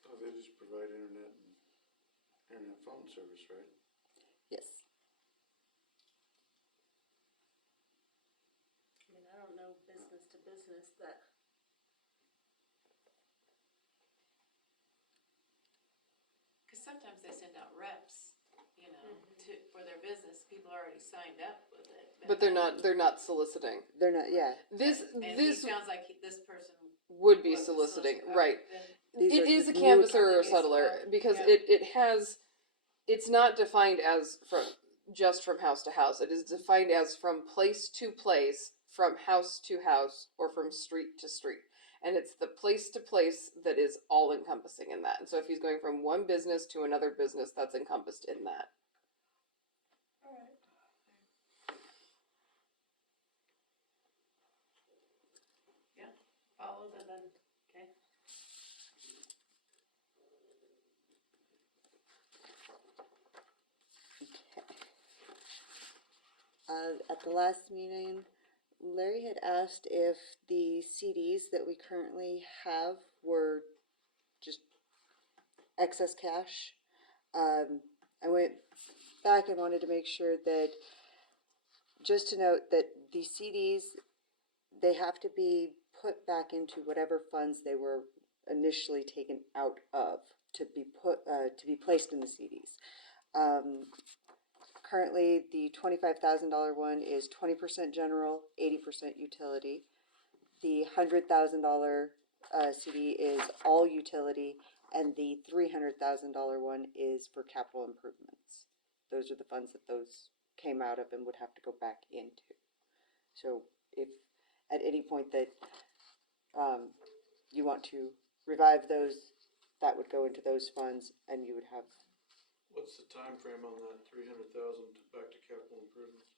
Oh, they just provide internet phone service, right? Yes. I mean, I don't know business to business that. Cause sometimes they send out reps, you know, for their business, people are already signed up with it. But they're not soliciting. They're not, yeah. This And this he sounds like this person would be was soliciting, solicitor. right? Then These It are is a the canvasser or a Okay, settler so, because yeah. it has, it's not defined as just from house to house. It is defined as from place to place, from house to house, or from street to street. And it's the place to place that is all encompassing in that. And so if he's going from one business to another business, that's encompassed in that. Alright. Yeah, follow the, Then, okay. At the last meeting, Larry had asked if the CDs that we currently have were just excess cash. I went back and wanted to make sure that, just to note that the CDs, they have to be put back into whatever funds they were initially taken out of to be placed in the CDs. Currently, the $25,000 one is 20% general, 80% utility. The $100,000 CD is all utility, and the $300,000 one is for capital improvements. Those are the funds that those came out of and would have to go back into. So if at any point that you want to revive those, that would go into those funds, and you would have. What's the time frame on that 300,000 back to capital improvements?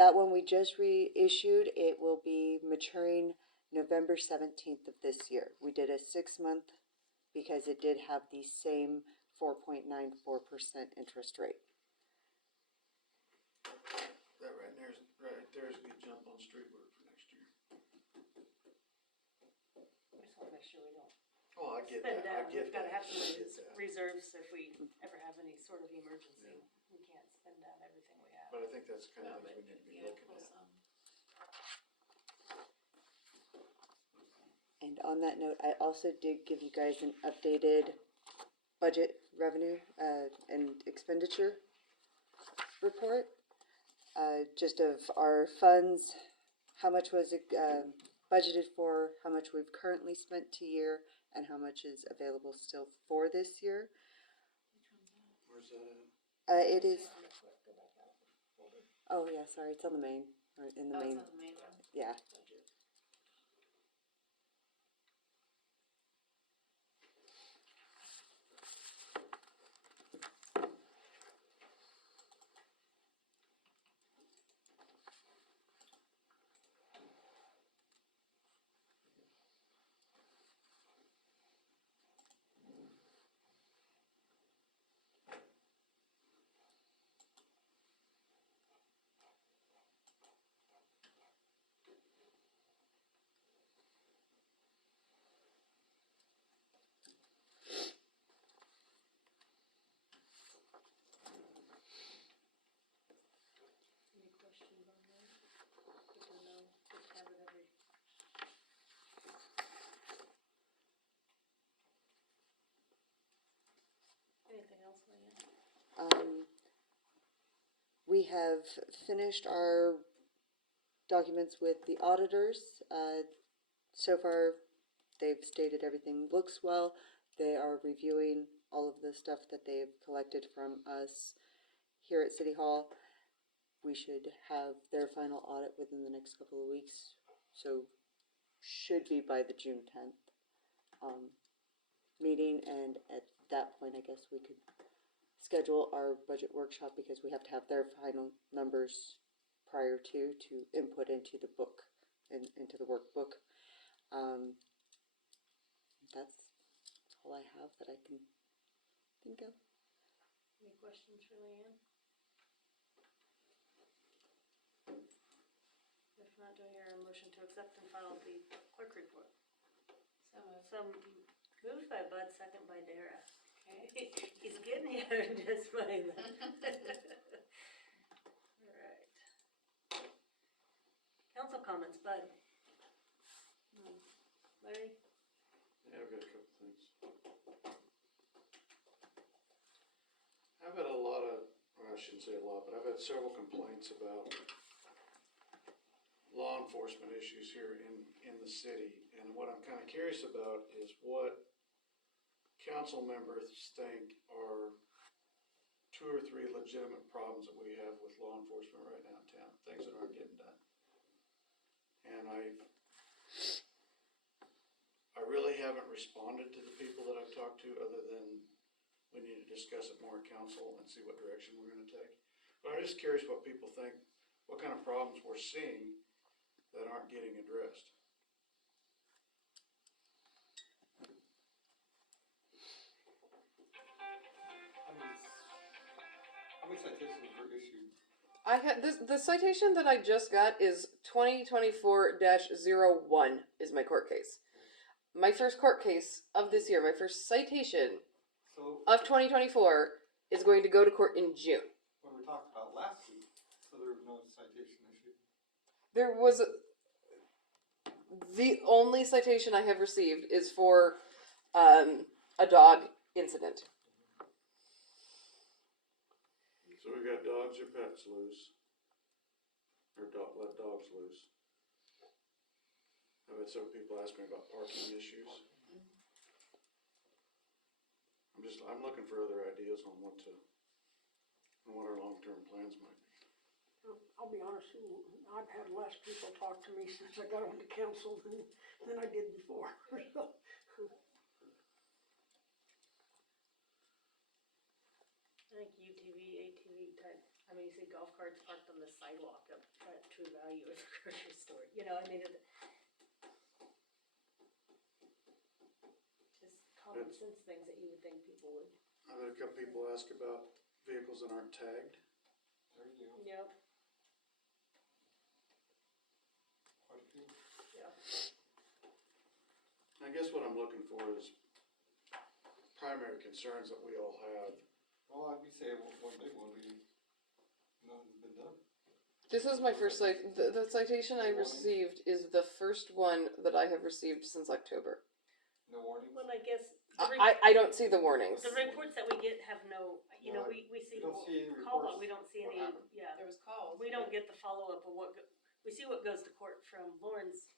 That one we just reissued. It will be maturing November 17th of this year. We did a 6-month because it did have the same 4.94% interest rate. That right there's a good jump on street work for next year. We just wanna make sure we don't Oh, I get spend that, I down. get We've gotta that, have some I get that. reserves if we ever have any sort of emergency. We can't spend down everything we have. But I think that's the kind no, of but things we need to be yeah, looking pull at. some. And on that note, I also did give you guys an updated budget revenue, and expenditure report. Just of our funds, how much was it, budgeted for, how much we've currently spent to year, and how much is available still for this year. Where's that at? It is, oh yeah, sorry, it's on the main, or in the Oh, it's main, on the main one. yeah. Any questions on that? Good to know, good to have it every. Anything else, Leanne? We have finished our documents with the auditors. So far, they've stated everything looks well. They are reviewing all of the stuff that they've collected from us here at City Hall. We should have their final audit within the next couple of weeks, so should be by the June 10th meeting, and at that point, I guess we could schedule our budget workshop, because we have to have their final numbers prior to input into the book, into the workbook. That's all I have that I can think of. Any questions for Leanne? If not, do I hear a motion to accept and file the clerk report? So moved by Bud, second by Dara. Okay, he's getting here just fine. Alright. Council comments, Bud. Larry? Yeah, I've got a couple things. I've had a lot of, well, I shouldn't say a lot, but I've had several complaints about law enforcement issues here in the city. And what I'm kind of curious about is what council members think are 2 or 3 legitimate problems that we have with law enforcement right now in town, things that aren't getting done. And I really haven't responded to the people that I've talked to, other than we need to discuss it more at council and see what direction we're gonna take. But I'm just curious what people think, what kind of problems we're seeing that aren't getting addressed. How many citations were issued? I had the citation that I just got is 2024-01 is my court case. My first court case of this year, my first citation So, of 2024 is going to go to court in June. when we talked about last week, so there was no citation issued. There was the only citation I have received is for a dog incident. So we've got dogs or pets loose, or let dogs loose. I've had several people ask me about parking issues. I'm looking for other ideas on what our long-term plans might be. I'll be honest, I've had less people talk to me since I got on the council than I did before. I think UTV, ATV type, I mean, you see golf carts parked on the sidewalk at True Value at the grocery store, you know, I mean, just common sense things that you would think people would. I've had a couple people ask about vehicles that aren't tagged. There you go. Yep. Quite a few. Yeah. I guess what I'm looking for is primary concerns that we all have. Well, I'd be saying one big one would be, nothing's been done. This is my first the citation I received is the first one that I have received since October. No warnings? Well, I guess, I don't see the warnings. the reports that we get have no, you know, No, we see, we don't see any call, reports we don't see what any, happened. yeah. There was calls. We don't get the follow-up of we see what goes to court from Lauren's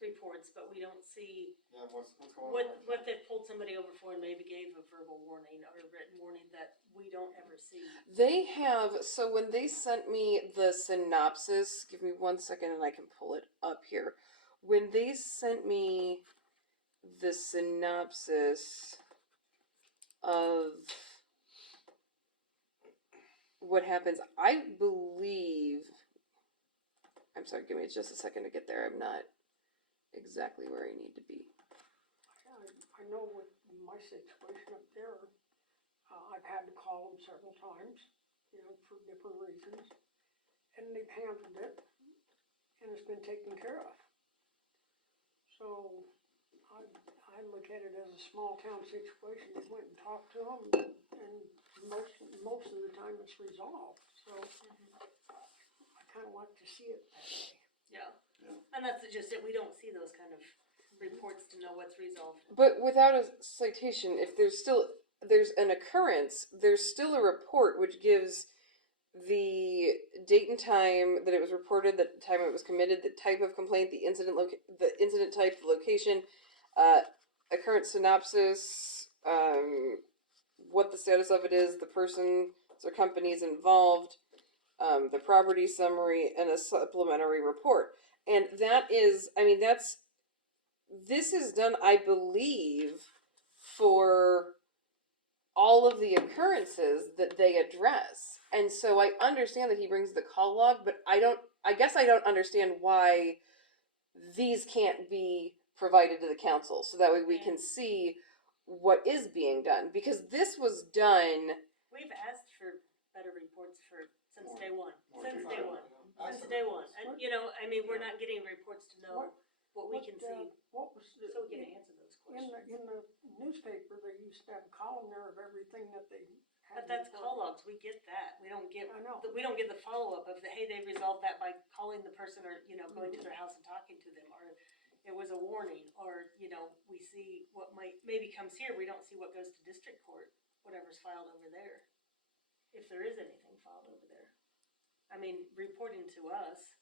reports, but we don't see Yeah, what's going on? what they've pulled somebody over for and maybe gave a verbal warning or a written warning that we don't ever see. They have, so when they sent me the synopsis, give me 1 second and I can pull it up here. When they sent me the synopsis of what happens, I believe, I'm sorry, give me just a second to get there. I'm not exactly where I need to be. I know with my situation up there, I've had to call them several times, you know, for different reasons. And they've handled it, and it's been taken care of. So, I look at it as a small town situation. We went and talked to them, and most of the time it's resolved. So, I kinda like to see it that way. Yeah. And that's just it, we don't see those kind of reports to know what's resolved. But without a citation, if there's an occurrence, there's still a report which gives the date and time that it was reported, the time it was committed, the type of complaint, the incident type, the location, occurrence synopsis, what the status of it is, the person or companies involved, the property summary, and a supplementary report. And that is, I mean, this is done, I believe, for all of the occurrences that they address. And so I understand that he brings the call log, but I guess I don't understand why these can't be provided to the council, so that way we can see what is being done. Because this was done, We've asked for better reports since day one. Since Day one. And, you know, I mean, we're not getting reports to know what we can see, What was the, so we can answer those questions. in the newspaper, they used to have a column there of everything that they had. But that's reported. call logs, we get that, we don't get, I know. we don't get the follow-up of hey, they resolved that by calling the person or, you know, going to their house and talking to them, or it was a warning, or, you know, we see what maybe comes here, we don't see what goes to district court, whatever's filed over there. If there is anything filed over there. I mean, reporting to us.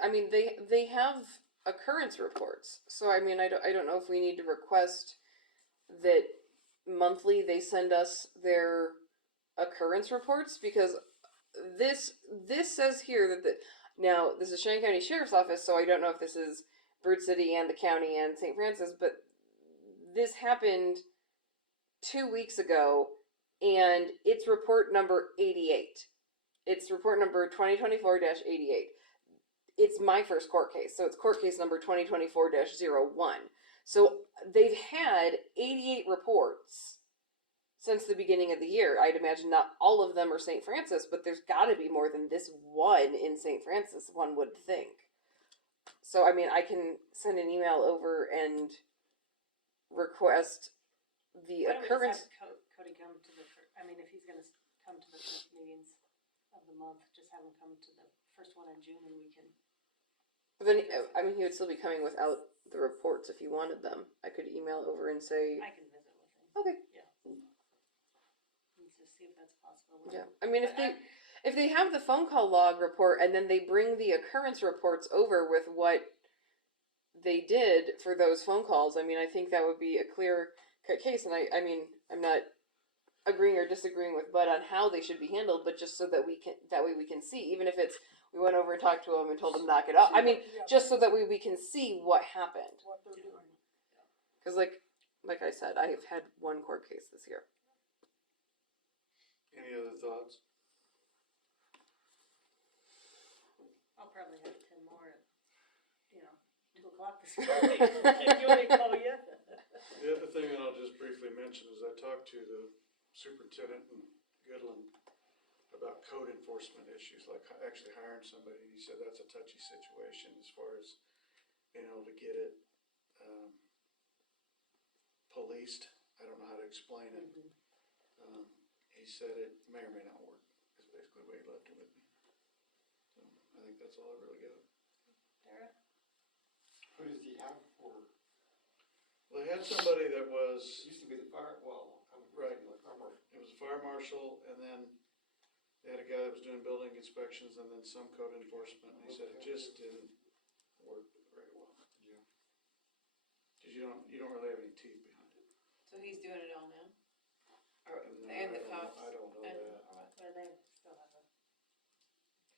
I mean, they have occurrence reports. So, I mean, I don't know if we need to request that monthly they send us their occurrence reports, because this says here that now this is Cheyenne County Sheriff's Office, so I don't know if this is Bird City and the county and St. Francis, but this happened 2 weeks ago, and it's report number 88. It's report number 2024-88. It's my first court case, so it's court case number 2024-01. So they've had 88 reports since the beginning of the year. I'd imagine not all of them are St. Francis, but there's got to be more than this one in St. Francis, one would think. So, I mean, I can send an email over and request the Why don't we occurrence. just have Cody come to I mean, if he's gonna come to the first meetings of the month, just have him come to the first one in June and we can. Then, I mean, he would still be coming without the reports if he wanted them. I could email over and say, I can visit with him. okay. Yeah. Let's just see if that's possible. Yeah, I mean, But if they have the phone call log report and then they bring the occurrence reports over with what they did for those phone calls, I mean, I think that would be a clear cut case. And I mean, I'm not agreeing or disagreeing with Bud on how they should be handled, but just so that that way we can see, even if it's, we went over and talked to him and told him knock it off. I mean, just so that we can see what happened. What they're doing. Because like I said, I have had one court case this year. Any other thoughts? I'll probably have 10 more at, 2 o'clock this morning. If you want me to call you. The other thing that I'll just briefly mention is I talked to the superintendent in Goodland about code enforcement issues, like actually hiring somebody, and he said that's a touchy situation as far as being able to get it policed. I don't know how to explain it. He said it may or may not work, is basically the way he left it with me. think that's all I really got. Dara? Who does he have for, Well, they had somebody that it was, used to be the fire, well, I mean, Right. like fire marshal. it was a fire marshal, and then they had a guy that was doing building inspections, and then some code enforcement, and he said it just didn't work very well. Yeah. Cause you don't really have any teeth behind it. So he's doing it all now? Or, And then and I the don't know- cops? I don't know and- that. or what? Or they still have a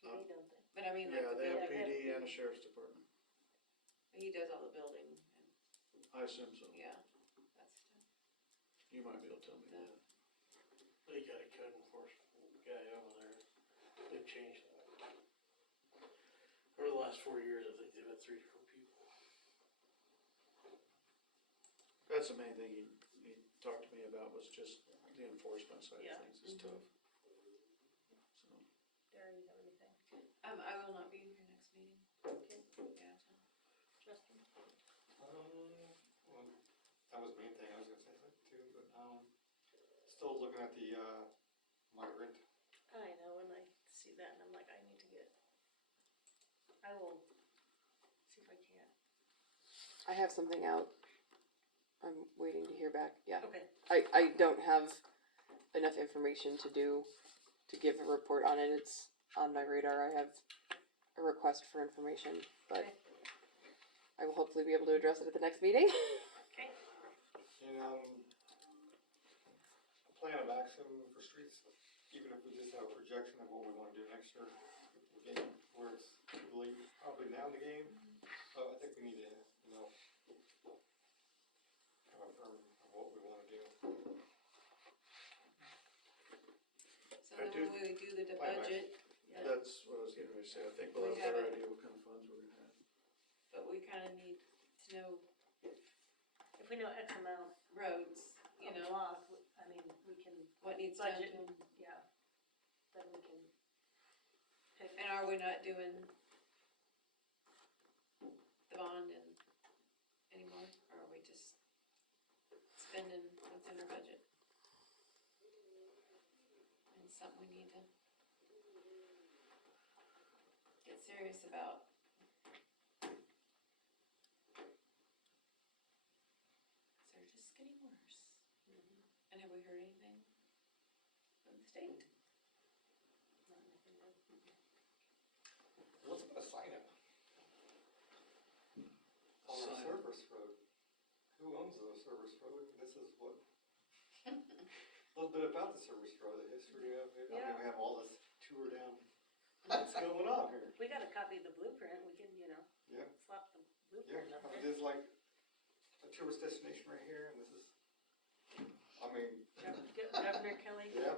PD, don't they? But I mean, like Yeah, the they have building, PD and a sheriff's department. he does all the building, and, I assume so. yeah, that's, You might be able to tell me that. They got a code enforcement guy over there. They've changed that. Over the last 4 years, I think they've had 3 different people. That's the main thing he talked to me about was just the enforcement side Yeah. of things is tough. So, Dara, you have anything? I will not be here next meeting. Okay, Yeah, so. Justin? Well, that was the main thing, I was gonna say that too, but, still looking at the, migrant. I know, and I see that and I'm like, I need to get, I will see if I can. I have something out. I'm waiting to hear back. Yeah. Okay. I don't have enough information to give a report on it. It's on my radar. I have a request for information, but Okay. I will hopefully be able to address it at the next meeting. Okay. And, a plan of action for streets, even if we just have a projection of what we wanna do next year, the game, where it's really probably now in the game, I think we need to, you know, kind of firm of what we wanna do. So then when we do the budget, that's what I was getting ready to say. I think we'll We have a have better a- idea what kind of funds we're gonna have. but we kinda need to know If we know X amount roads, you of know, block, I mean, we can what needs done budget, to them. yeah, then we can pick. And are we not doing the bond and anymore, or are we just spending what's in our budget? And it's something we need to get serious about. So they're just getting worse. And have we heard anything from the state? Let's put a sign up on our Sign. service road. Who owns the service road? This is what, a little bit about the service road, the history of it. I Yeah. mean, we have all this tour down. What's going on here? We got a copy of the blueprint, we can, Yeah, slap the yeah, blueprint up it there. is like a tourist destination right here, and this is, I mean, Governor Kelly. Yeah.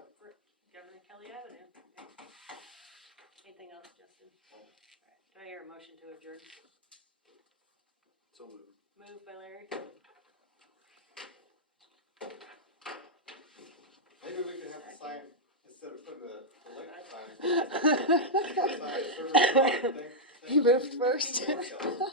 Governor Kelly Avenue. Okay. Anything else, Justin? Alright, do I hear a motion to adjourn? So moved. Moved by Larry, maybe we could have a sign, instead of putting the lake sign. He moved first. Thank you.